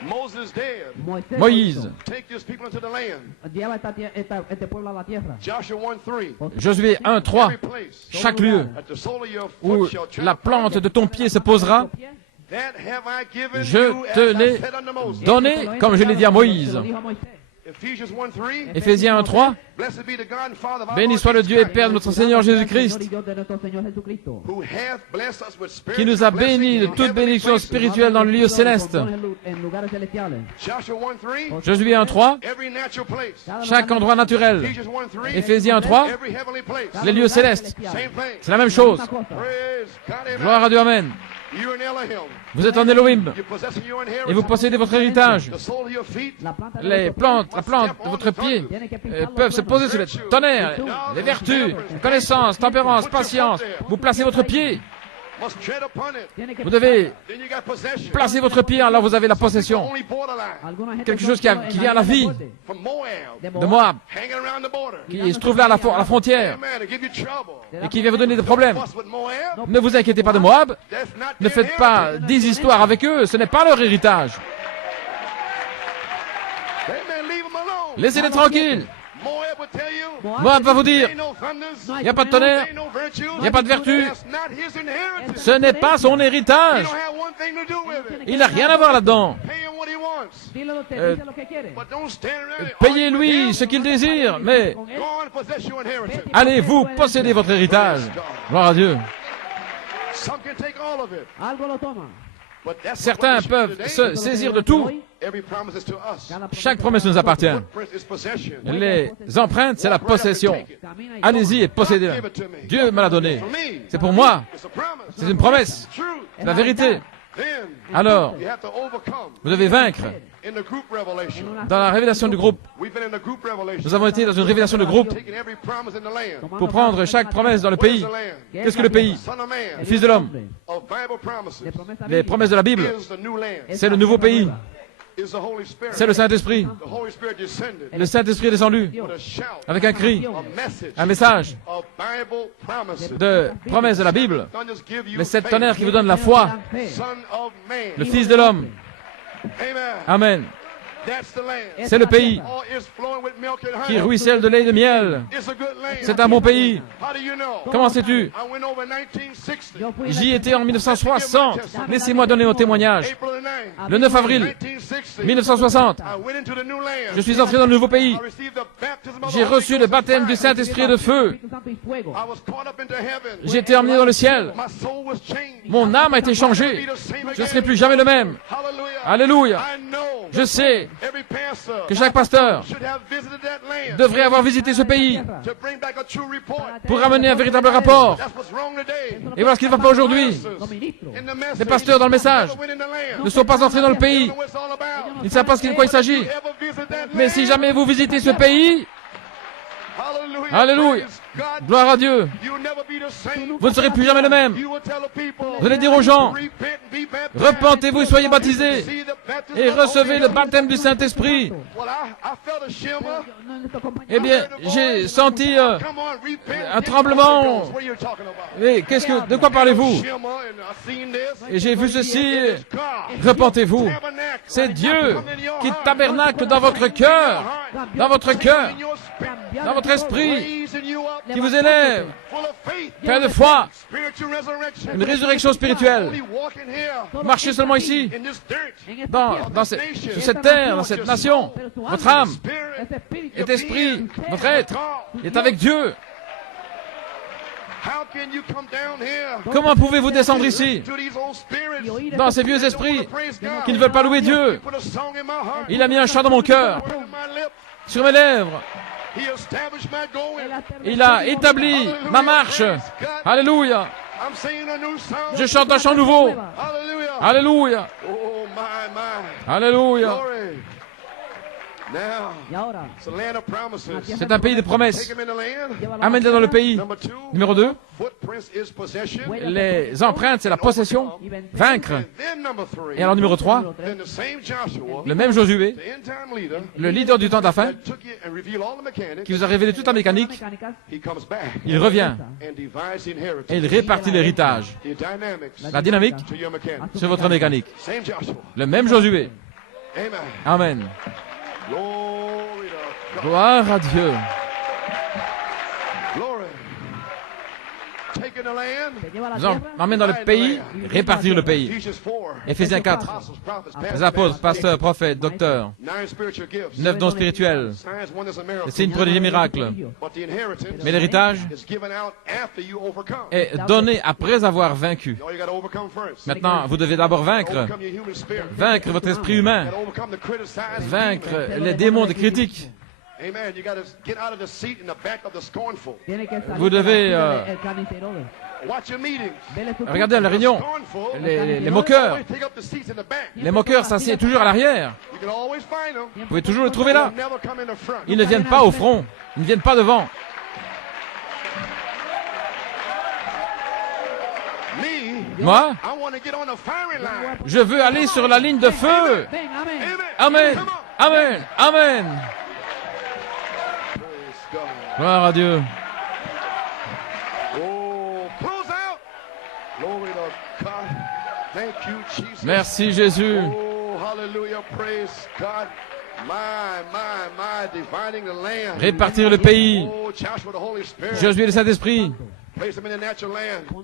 Moses dead. Moïse, Take these people into the land. Lleva este pueblo a la tierra. Joshua 1:3. Josué 1, 3, Every place chaque lieu at the sole of your où foot shall tread la upon plante de ton pied se posera, That have I given je you te as I l'ai said unto Moses. donné, comme je l'ai dit à Moïse. Ephesians 1:3. Éphésiens 1, 3, Blessed be the God and Father of our béni Lord soit le Jesus Dieu et Christ, Père de notre Seigneur Jésus-Christ, who hath blessed us with qui nous a spiritual bénis de blessings in toute heavenly bénédiction places. spirituelle dans le lieu céleste. Joshua 1:3. Josué 1, 3, Every natural place. chaque endroit naturel. Ephesians 1:3. Éphésiens 3, Every heavenly place. les lieux célestes. Same thing. C'est la même chose. Praise God. Amen. Gloire à Dieu, Amen. You're in Elohim. Vous êtes en Elohim You're possessing your et vous inheritance. possédez votre héritage. The sole of your feet. Les plantes, la plante de votre pied peuvent se poser sur le tonnerre, les vertus, connaissance, tempérance, patience. Vous placez votre pied. Must tread upon it. Vous devez Then you got possession. placer votre pied, alors vous avez la possession. Only borderline. Quelque chose qui vient à la vie From Moab. de Moab, Hanging around the border. qui se trouve là à la frontière Amen. To give you trouble. et qui vient vous donner des problèmes. Fuss with Moab. Ne vous inquiétez pas de Moab, That's not ne their faites pas heritage. des histoires avec eux, ce n'est pas leur héritage. Amen. Leave them alone. Laissez-les tranquilles. Moab will tell you. Moab va vous dire, Ain't no thunders. il n'y a pas de tonnerre, Ain't no virtues. il n'y a pas de vertu, That's not his inheritance. ce n'est pas son He héritage. don't have one thing to do with it. Il n'a rien à voir là-dedans. Pay him what he wants. But don't stand around and Payez-lui ce qu'il désire, mais Go on and possess your inheritance. allez-vous posséder votre héritage. Gloire à Dieu. Some can take all of it. Algo lo toma. But that's Certains not what peuvent we should se today. saisir de tout. Every promise is to us. Chaque promesse nous appartient. Footprint is possession. Les empreintes, c'est la possession. Allez-y et possédez-la. Dieu me l'a donné. For me, C'est pour moi. it's a promise. C'est une promesse. Truth. C'est la vérité. Then Alors, you have to overcome. vous devez vaincre. In the group revelation. Dans la révélation du groupe, We've been in the group revelation. nous avons été dans une révélation de groupe Taking every promise in the land. pour prendre chaque promesse dans le What is pays. the land? Qu'est-ce que le pays? Son of man. Le Fils de l'homme. Of Bible promises. Les promesses de la Bible, Is the new land. c'est le nouveau pays. Is the Holy Spirit. C'est le Saint-Esprit. The Holy Spirit descended Le Saint-Esprit est descendu with a shout. avec un cri, A message. un message Of Bible promises. de promesses de la Bible. Thunders give you Les sept faith. tonnerres qui vous donnent la foi. Son of man. Le Fils de l'homme. Amen. Amen. That's the land. C'est le pays All is flowing with milk and qui honey. ruisselle de lait et de miel. It's a good land. C'est un bon pays. How do you know? Comment sais-tu? I went over 1960. J'y étais en 1960. Laissez-moi donner mon témoignage. April the 9th. Le 9 avril 1960. 1960, I went into the new land. je suis entré dans le nouveau pays. I received the baptism J'ai reçu le baptême du Saint-Esprit et de feu. J'ai été emmené dans le ciel. Mon âme a été changée. Je ne serai plus jamais le même. Alléluia. Je sais que chaque pasteur devrait avoir visité ce pays pour ramener un véritable rapport. Et voilà ce qui ne va pas aujourd'hui. Les pasteurs dans le message ne sont pas entrés dans le pays. Ils ne savent pas de quoi il s'agit. Mais si jamais vous visitez ce pays, alléluia, gloire à Dieu, vous ne serez plus jamais le même. Vous allez dire aux gens, repentez-vous et soyez baptisés et recevez le baptême du Saint-Esprit. Eh bien, j'ai senti un tremblement. Mais de quoi parlez-vous? Et j'ai vu ceci. Repentez-vous. C'est Dieu qui tabernacle dans votre cœur, dans votre esprit, qui vous élève, plein de foi, une résurrection spirituelle. Marchez seulement ici, sur cette terre, dans cette nation. Votre âme est esprit, votre être est avec Dieu. Comment pouvez-vous descendre ici, dans ces vieux esprits qui ne veulent pas louer Dieu? Il a mis un chant dans mon cœur, sur mes lèvres. Il a établi ma marche. Alléluia. Je chante un chant nouveau. Alléluia. Alléluia. C'est un pays de promesses. Amène-les dans le pays. Numéro 2. Les empreintes, c'est la possession. Vaincre. Et alors numéro 3. Le même Josué, le leader du temps de la fin, qui vous a révélé toute la mécanique, il revient et il répartit l'héritage. La dynamique sur votre mécanique. Le même Josué. Amen. Gloire à Dieu. Nous emmène dans le pays, répartir le pays. Éphésiens 4. Les apôtres, pasteurs, prophètes, docteurs. 9 dons spirituels. Les signes, prodiges, miracles. Mais l'héritage est donné après avoir vaincu. Maintenant, vous devez d'abord vaincre. Vaincre votre esprit humain. Vaincre les démons de critique. Vous devez regarder à la réunion, les moqueurs. Les moqueurs s'assiedent toujours à l'arrière. Vous pouvez toujours les trouver là. Ils ne viennent pas au front. Ils ne viennent pas devant. Moi, je veux aller sur la ligne de feu. Amen. Amen. Amen. Gloire à Dieu. Merci Jésus. Répartir le pays. Josué le Saint-Esprit.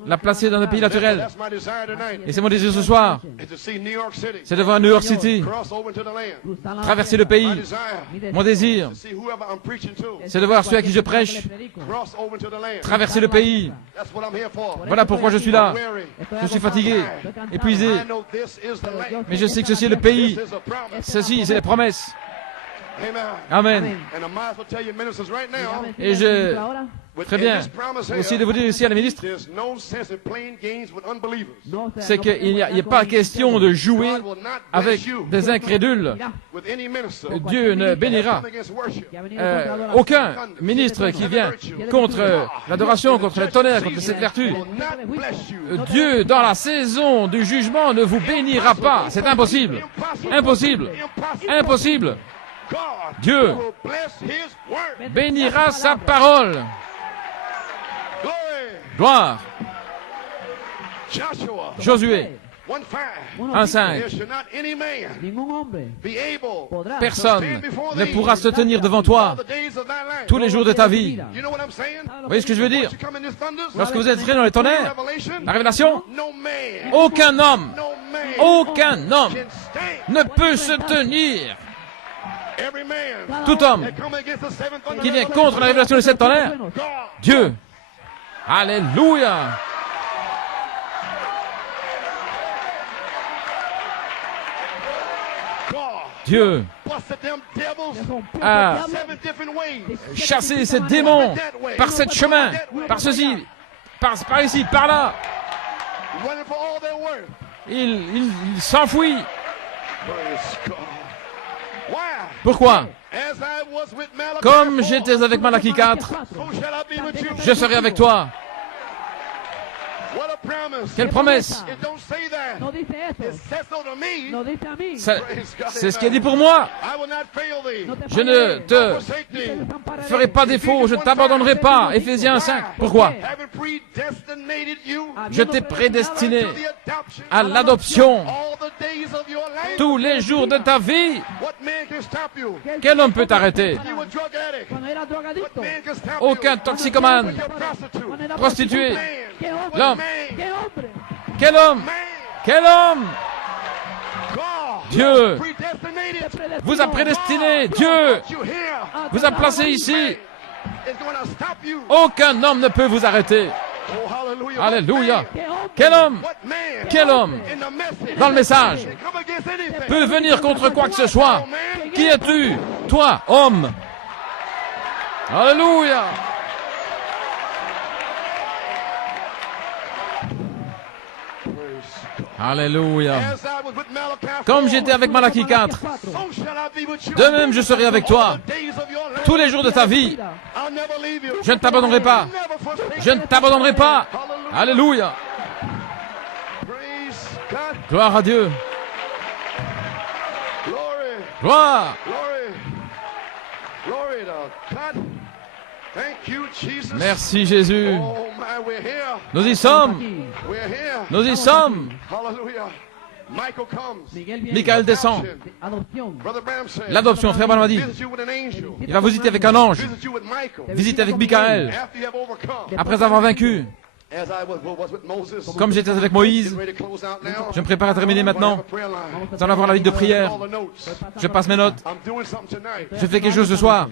La placer dans le pays naturel. Et c'est mon désir ce soir. C'est de voir New York City. Traverser le pays. Mon désir, c'est de voir ceux à qui je prêche. Traverser le pays. Voilà pourquoi je suis là. Je suis fatigué, épuisé. Mais je sais que ceci est le pays. Ceci, c'est les promesses. Amen. Et je... Très bien. Aussi de vous dire ici à la ministre, c'est qu'il n'y a pas question de jouer avec des incrédules. Dieu ne bénira aucun ministre qui vient contre l'adoration, contre le tonnerre, contre cette vertu. Dieu, dans la saison du jugement, ne vous bénira pas. C'est impossible. Impossible. Impossible. Dieu bénira sa parole. Gloire. Josué 1:5. Personne ne pourra se tenir devant toi tous les jours de ta vie. Vous voyez ce que je veux dire? Lorsque vous êtes entré dans les tonnerres, la révélation, aucun homme ne peut se tenir. tout homme qui vient contre la révélation des 7 tonnerres, Dieu. Alléluia. Dieu a chassé ces démons par 7 chemins, par ceci, par ici, par là. Il s'enfuit. Pourquoi? Comme j'étais avec Malachie 4, je serai avec toi. Quelle promesse! No dice eso. No dice a mí. C'est ce qui est dit pour moi. No te Je ne te ferai pas défaut, je ne t'abandonnerai pas. Éphésiens 5. Pourquoi? Je t'ai prédestiné à l'adoption tous les jours de ta vie. Quel homme peut t'arrêter? Cuando era drogadicto. Aucun toxicomane, Cuando era prostituée. ¡Qué hombre! L'homme. ¡Qué hombre! Quel homme? Quel homme? Dieu vous a prédestiné. Dieu vous a placé ici. Aucun homme ne peut vous arrêter. Alléluia. Quel homme? Quel homme? Dans le message peut venir contre quoi que ce soit. Qui es-tu? Toi, homme. Alléluia. Alléluia. Comme j'étais avec Malachie 4, de même je serai avec toi tous les jours de ta vie. Je ne t'abandonnerai pas. Je ne t'abandonnerai pas. Alléluia. Gloire à Dieu. Gloire. Merci Jésus. Nous y sommes. Nous y sommes. Michael descend. L'adoption, frère Branham a dit. Il va visiter avec un ange. Visiter avec Michael. Après avoir vaincu. Comme j'étais avec Moïse, je me prépare à terminer maintenant. Nous allons avoir la ligne de prière. Je passe mes notes. Je fais quelque chose ce soir.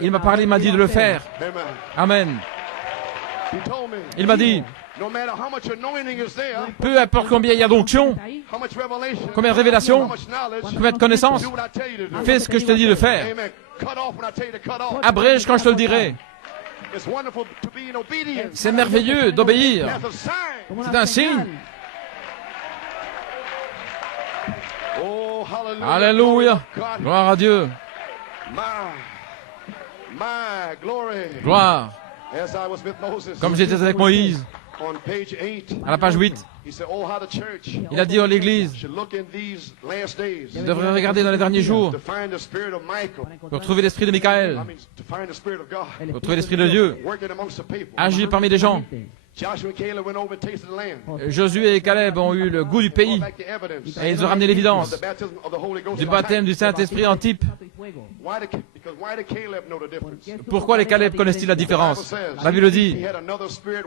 Il m'a parlé, il m'a dit de le faire. Amen. Il m'a dit, peu importe combien il y a d'onction, combien de révélations, combien de connaissances, fais ce que je te dis de faire. Abrège quand je te le dirai. C'est merveilleux d'obéir. C'est un signe. Alléluia. Gloire à Dieu. Gloire. Comme j'étais avec Moïse, à la page 8, il a dit à l'Église, il devrait regarder dans les derniers jours pour trouver l'esprit de Michael, pour trouver l'esprit de Dieu, agir parmi les gens. Josué et Caleb ont eu le goût du pays et ils ont ramené l'évidence du baptême du Saint-Esprit en type. Pourquoi les Caleb connaissent-ils la différence? La Bible dit,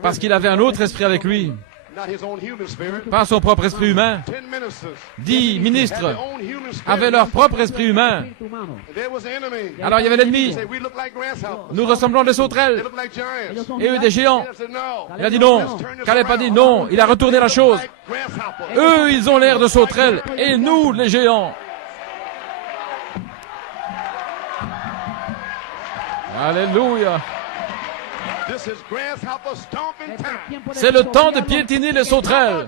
parce qu'il avait un autre esprit avec lui, pas son propre esprit humain. 10 ministres avaient leur propre esprit humain. Alors il y avait l'ennemi. Nous ressemblons à des sauterelles et eux des géants. Il a dit non. Caleb a dit non. Il a retourné la chose. Eux, ils ont l'air de sauterelles et nous, les géants. Alléluia. C'est le temps de piétiner les sauterelles.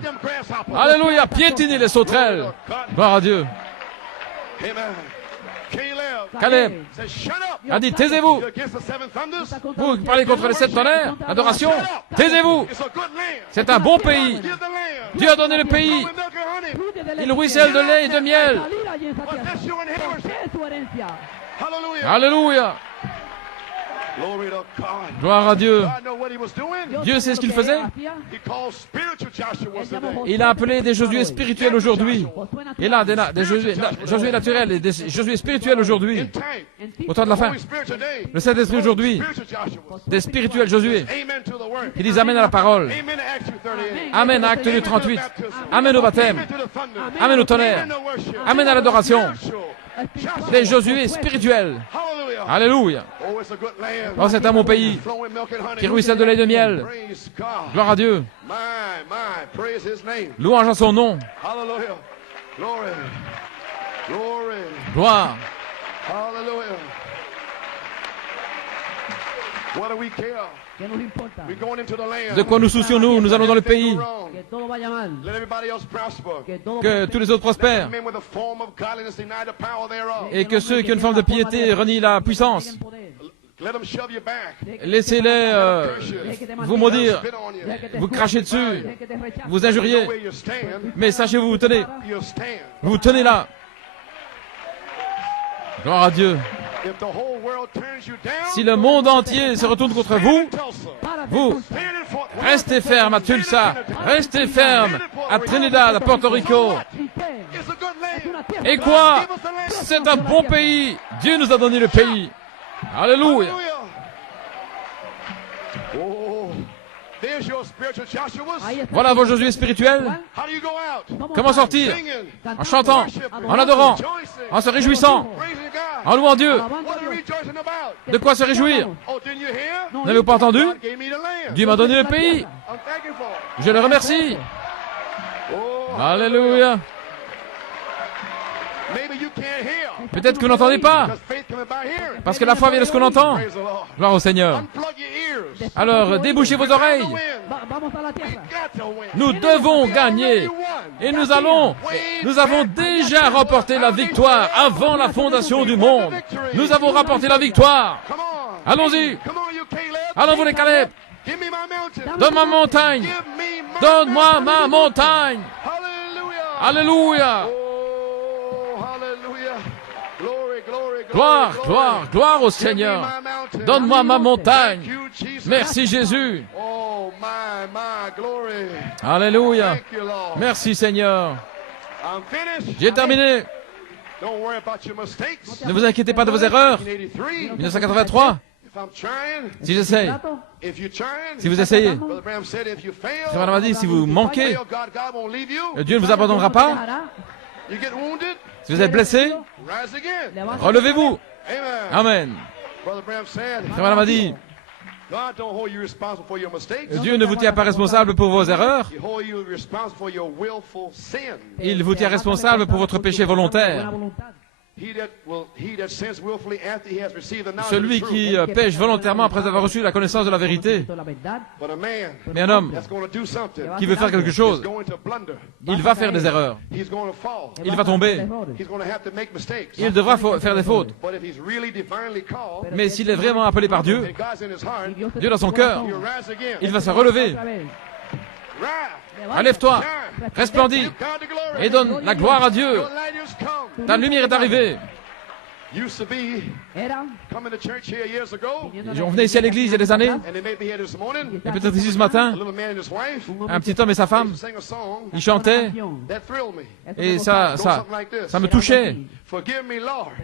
Alléluia, piétiner les sauterelles. Gloire à Dieu. Caleb a dit, taisez-vous. Vous parlez contre les 7 tonnerres, l'adoration, taisez-vous. C'est un bon pays. Dieu a donné le pays. Il ruisselle de lait et de miel. Alléluia. Gloire à Dieu. Dieu sait ce qu'il faisait. Il a appelé des Josué spirituels aujourd'hui. Il a des Josué naturels et des Josué spirituels aujourd'hui. Au temps de la fin. Le Saint-Esprit aujourd'hui. Des spirituels Josué. Qui disent Amen à la parole. Amen à Acte 38. Amen au baptême. Amen au tonnerre. Amen à l'adoration. Des Josué spirituels. Alléluia. Oh, c'est un bon pays qui ruisselle de lait et de miel. Gloire à Dieu. Louange à son nom. Gloire. De quoi nous soucions-nous? Nous allons dans le pays. Que tous les autres prospèrent. Et que ceux qui ont une forme de piété renient la puissance. Laissez-les vous maudire, vous cracher dessus, vous injurier. Mais sachez-vous, vous tenez. Vous tenez là. Gloire à Dieu. Si le monde entier se retourne contre vous, vous restez ferme à Tulsa, restez ferme à Trinidad, à Porto Rico. Et quoi? C'est un bon pays. Dieu nous a donné le pays. Alléluia. Voilà vos Josué spirituels. Comment sortir? En chantant, en adorant, en se réjouissant, en louant Dieu. De quoi se réjouir? N'avez-vous pas entendu? Dieu m'a donné le pays. Je le remercie. Alléluia. Peut-être que vous n'entendez pas, parce que la foi vient de ce qu'on entend. Gloire au Seigneur. Alors, débouchez vos oreilles. Nous devons gagner. Et nous avons déjà remporté la victoire avant la fondation du monde. Nous avons remporté la victoire. Allons-y. Allons, vous les Caleb. Donne-moi ma montagne. Donne-moi ma montagne. Alléluia. Gloire, gloire, gloire au Seigneur. Donne-moi ma montagne. Merci Jésus. Alléluia. Merci Seigneur. J'ai terminé. Ne vous inquiétez pas de vos erreurs. 1983. Si j'essaye. Si vous essayez. Frère Branham a dit, si vous manquez, Dieu ne vous abandonnera pas. Si vous êtes blessé, relevez-vous. Amen. Frère Branham a dit, Dieu ne vous tient pas responsable pour vos erreurs. Il vous tient responsable pour votre péché volontaire. Celui qui pêche volontairement après avoir reçu la connaissance de la vérité. Mais un homme qui veut faire quelque chose, il va faire des erreurs. Il va tomber. Il devra faire des fautes. Mais s'il est vraiment appelé par Dieu, Dieu dans son cœur, il va se relever. Relève-toi, resplendis, et donne la gloire à Dieu. Ta lumière est arrivée. On venait ici à l'église il y a des années, et peut-être ici ce matin, un petit homme et sa femme, ils chantaient, et ça me touchait.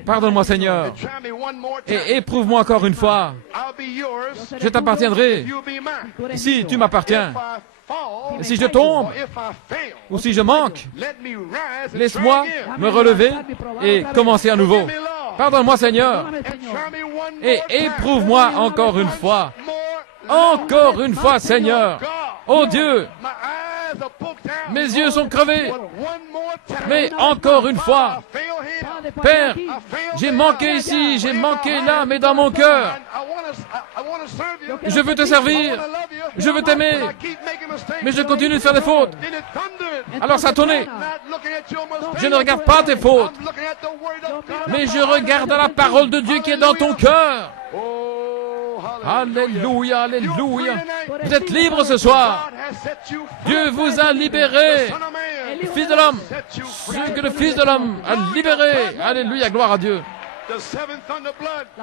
Pardonne-moi Seigneur, et éprouve-moi encore une fois. Je t'appartiendrai, si tu m'appartiens. Et si je tombe, ou si je manque, laisse-moi me relever et commencer à nouveau. Pardonne-moi, Seigneur, et éprouve-moi encore une fois. Encore une fois, Seigneur. Oh Dieu, mes yeux sont crevés, mais encore une fois, Père, j'ai manqué ici, j'ai manqué là, mais dans mon cœur, je veux te servir, je veux t'aimer, mais je continue de faire des fautes. Alors ça a tonné. Je ne regarde pas tes fautes, mais je regarde la parole de Dieu qui est dans ton cœur. Alléluia, alléluia. Vous êtes libres ce soir. Dieu vous a libéré. Fils de l'homme, ce que le Fils de l'homme a libéré. Alléluia, gloire à Dieu.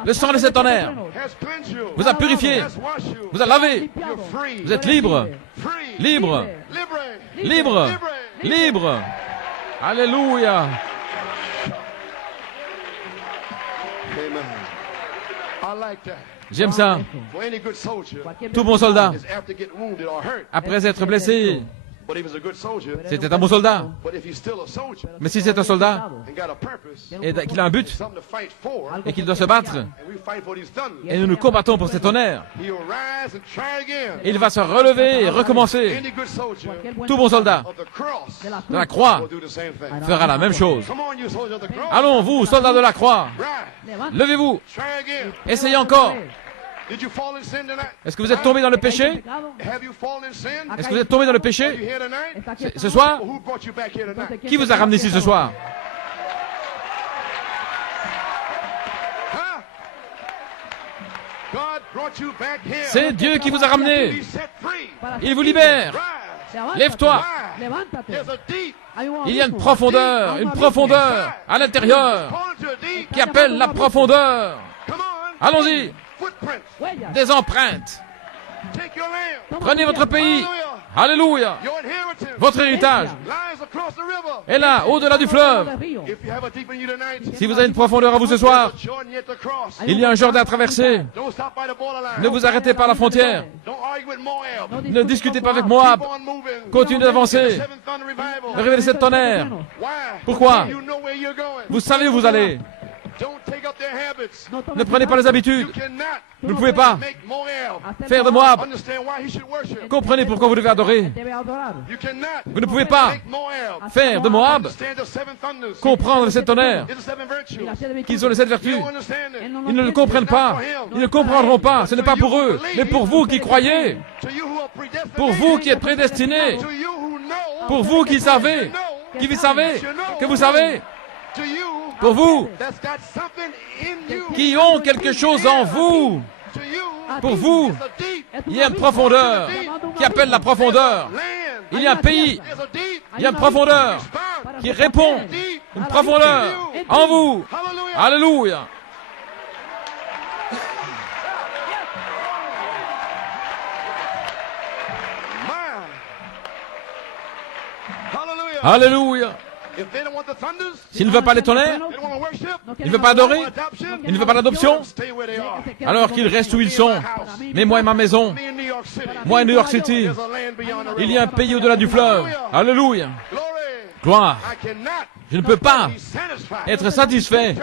Le sang de cet tonnerre vous a purifié, vous a lavé. Vous êtes libre, libre, libre, libre. Alléluia. J'aime ça. Tout bon soldat, après être blessé, c'était un bon soldat. Mais si c'est un soldat et qu'il a un but et qu'il doit se battre, et nous nous combattons pour cet honneur, il va se relever et recommencer. Tout bon soldat de la croix fera la même chose. Allons, vous, soldats de la croix, levez-vous, essayez encore. Est-ce que vous êtes tombé dans le péché? Est-ce que vous êtes tombé dans le péché ce soir? Qui vous a ramené ici ce soir? C'est Dieu qui vous a ramené. Il vous libère. Lève-toi. Il y a une profondeur à l'intérieur qui appelle la profondeur. Allons-y. Des empreintes. Prenez votre pays. Alléluia. Votre héritage est là, au-delà du fleuve. Si vous avez une profondeur à vous ce soir, il y a un Jourdain à traverser. Ne vous arrêtez pas à la frontière. Ne discutez pas avec Moab. Continuez d'avancer. Révélez cette tonnerre. Pourquoi? Vous savez où vous allez. Ne prenez pas les habitudes. Vous ne pouvez pas faire de Moab. Comprenez pourquoi vous devez adorer. Vous ne pouvez pas faire de Moab comprendre cette tonnerre. Qu'ils ont les 7 vertus. Ils ne le comprennent pas. Ils ne comprendront pas. Ce n'est pas pour eux, mais pour vous qui croyez. Pour vous qui êtes prédestinés. Pour vous qui savez. Que vous savez. Pour vous qui ont quelque chose en vous, pour vous, il y a une profondeur qui appelle la profondeur. Il y a un pays, il y a une profondeur qui répond, une profondeur en vous. Alléluia. Alléluia. S'il ne veut pas les tonnerres, il ne veut pas adorer, il ne veut pas l'adoption, alors qu'ils restent où ils sont. Mais moi et ma maison, moi et New York City, il y a un pays au-delà du fleuve. Alléluia. Gloire. Je ne peux pas être satisfait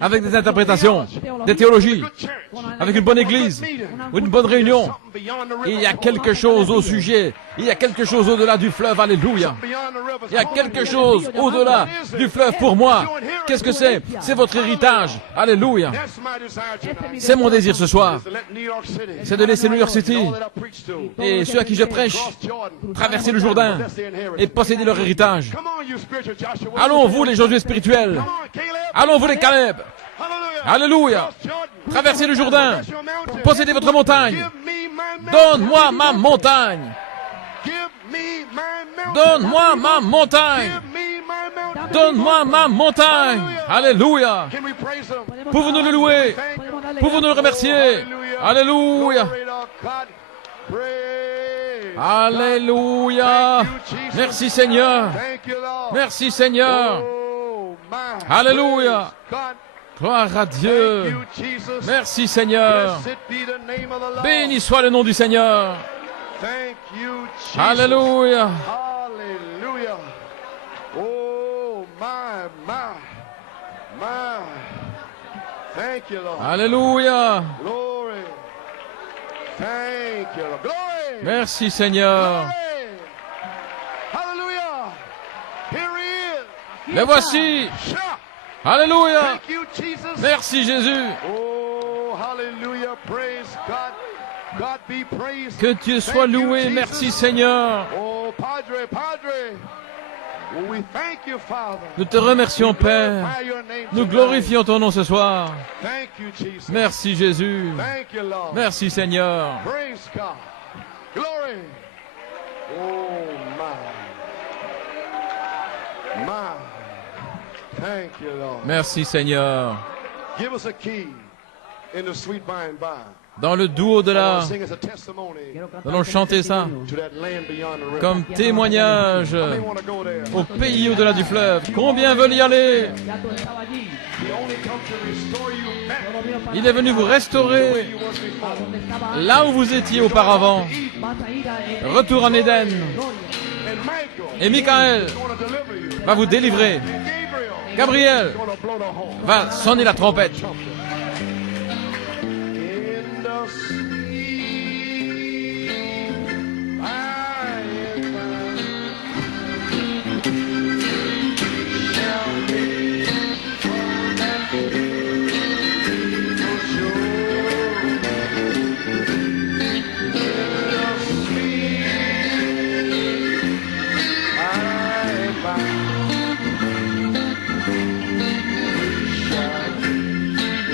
avec des interprétations, des théologies, avec une bonne église ou une bonne réunion. Il y a quelque chose au sujet, il y a quelque chose au-delà du fleuve, alléluia. Il y a quelque chose au-delà du fleuve pour moi. Qu'est-ce que c'est? C'est votre héritage, alléluia. C'est mon désir ce soir, c'est de laisser New York City et ceux à qui je prêche traverser le Jourdain et posséder leur héritage. Allons, vous les Josué spirituels. Allons, vous les Caleb. Alléluia. Traversez le Jourdain. Possédez votre montagne. Donne-moi ma montagne. Donne-moi ma montagne. Donne-moi ma montagne. Alléluia. Pouvons-nous le louer? Pouvons-nous le remercier? Alléluia. Alléluia. Merci Seigneur. Merci Seigneur. Alléluia. Gloire à Dieu. Merci Seigneur. Béni soit le nom du Seigneur. Alléluia. Alléluia. Merci Seigneur. Le voici. Alléluia. Merci Jésus. Que Dieu soit loué. Merci Seigneur. Nous te remercions Père. Nous glorifions ton nom ce soir. Merci Jésus. Merci Seigneur. Merci Seigneur. Give us a key in the sweet by and by. Dans le doux au-delà, Sing as a testimony nous allons chanter ça to that land beyond the river. comme témoignage How many want to go there? au pays au-delà du fleuve. Combien veulent y aller? Ya tú estabas allí. He only comes to restore you back Solo vino para Il est venu vous restaurer where you was before. a donde estaba là où vous étiez auparavant. vas a ir a Retour en Éden. gloria. And Michael Et Michael is going to deliver you. va vous délivrer. Gabriel Gabriel is going to blow the horn. va sonner la trompette. In the sweet by and by shall be on that beautiful shore. In the sweet by and by we shall be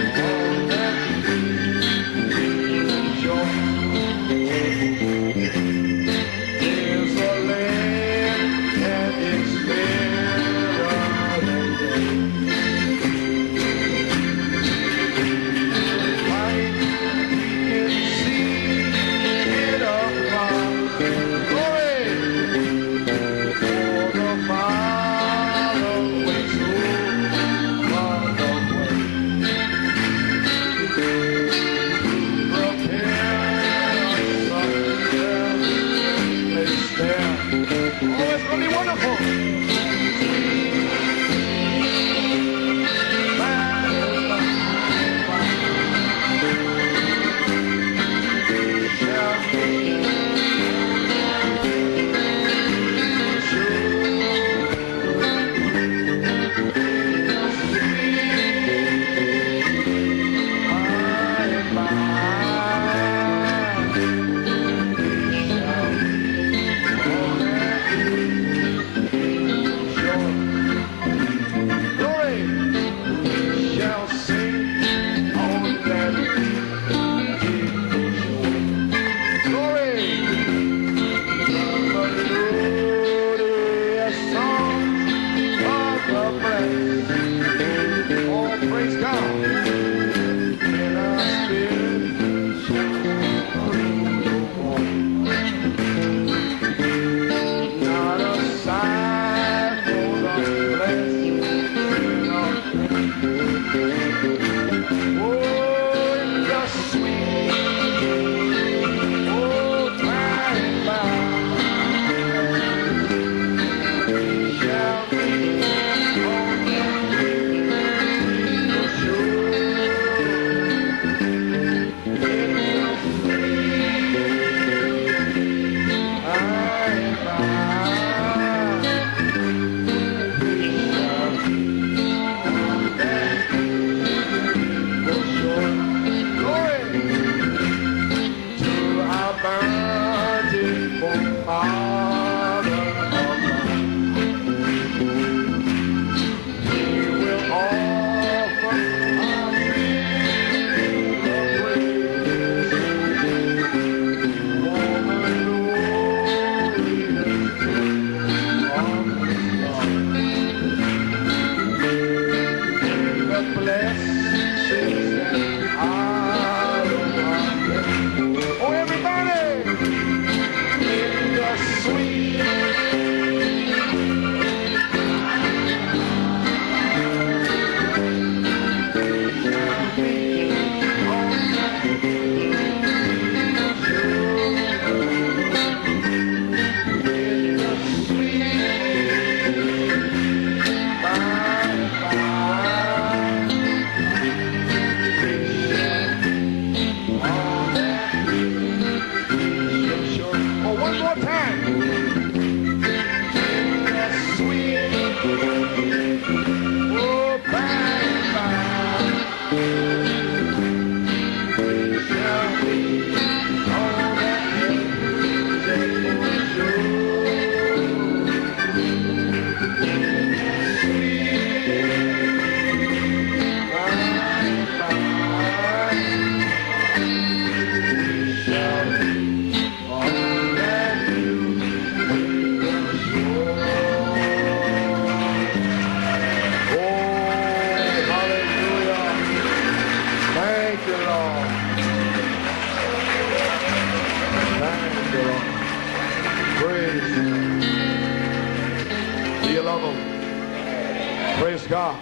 Praise God.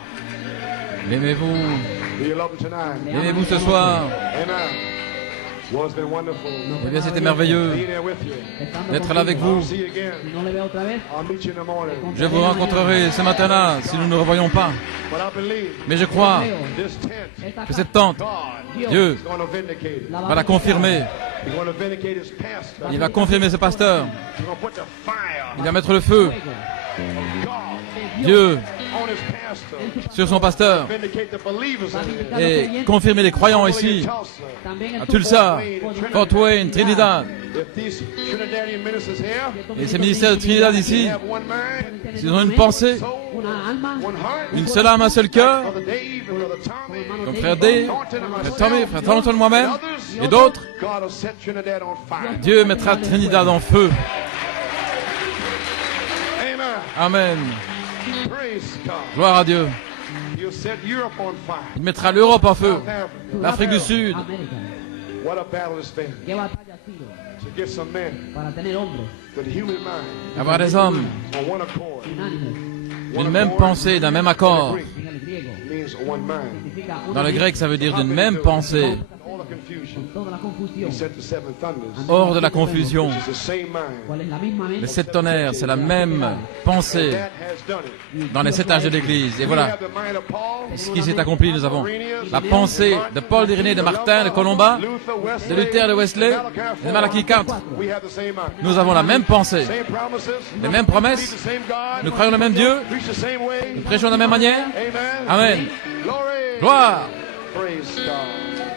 L'aimez-vous? Do you love him tonight? L'aimez-vous ce soir? Amen. Well, it's been wonderful. Eh bien, c'était merveilleux Be there with you. d'être là avec vous. I'll see you again. Si no le veo otra vez, I'll meet you in the morning. Je vous rencontrerai ce matin-là si nous ne nous revoyons pas. But I believe Mais je crois this tent, esta que cette tente, God Dieu is going to vindicate it. va la confirmer. He's going to vindicate his pastor. Il va confirmer ce pasteur. He's going to put the fire Il va mettre le feu, of God Dieu, on his pastor. sur son pasteur Vindicate the believers in here. et confirmer les croyants ici, también en à su Tulsa, Fort Wayne, Trinidad. If these Trinidadian ministers here, Et ces ministères de Trinidad ici, they have one mind, s'ils ont une pensée, soul, una alma, one heart, une seule âme, un seul cœur, Brother Dave and Brother Tommy, comme frère Dave, frère Tommy, frère Thornton, moi-même, et d'autres, God will set Trinidad on fire. Dieu mettra Trinidad en feu. Amen. Amen. Praise God. Gloire à Dieu. You'll set Europe on fire. Il mettra l'Europe en feu, South Africa. l'Afrique du Sud. América. What a battle it's been Qué batalla ha sido to get some men para tener hombres with a human mind Avoir des hommes on one accord. unánimes d'une même pensée, d'un même accord. en el griego. Means one mind. Significa Dans le una grec, ça veut dire d'une même pensée, All the confusion. toda la confusión. He set the seven thunders. hors de la confusion. It's the same mind. ¿Cuál es la misma mente? Les sept tonnerres, c'est la même pensée That has done it. dans les sept âges de l'Église. Et We voilà have the mind of Paul, ce qui s'est accompli. Nous avons la pensée de Paul, d'Irénée, de Martin, de Colomba, Luther, de Wesley, Luther, de Wesley, de Malachi 4. We have the same mind. Nous avons la même pensée, Same promises. les mêmes Believe promesses. the same God. Nous croyons le même Dieu, Preach the same way. nous prêchons de la même manière. Amen. Amen. Glory. Gloire. Praise God.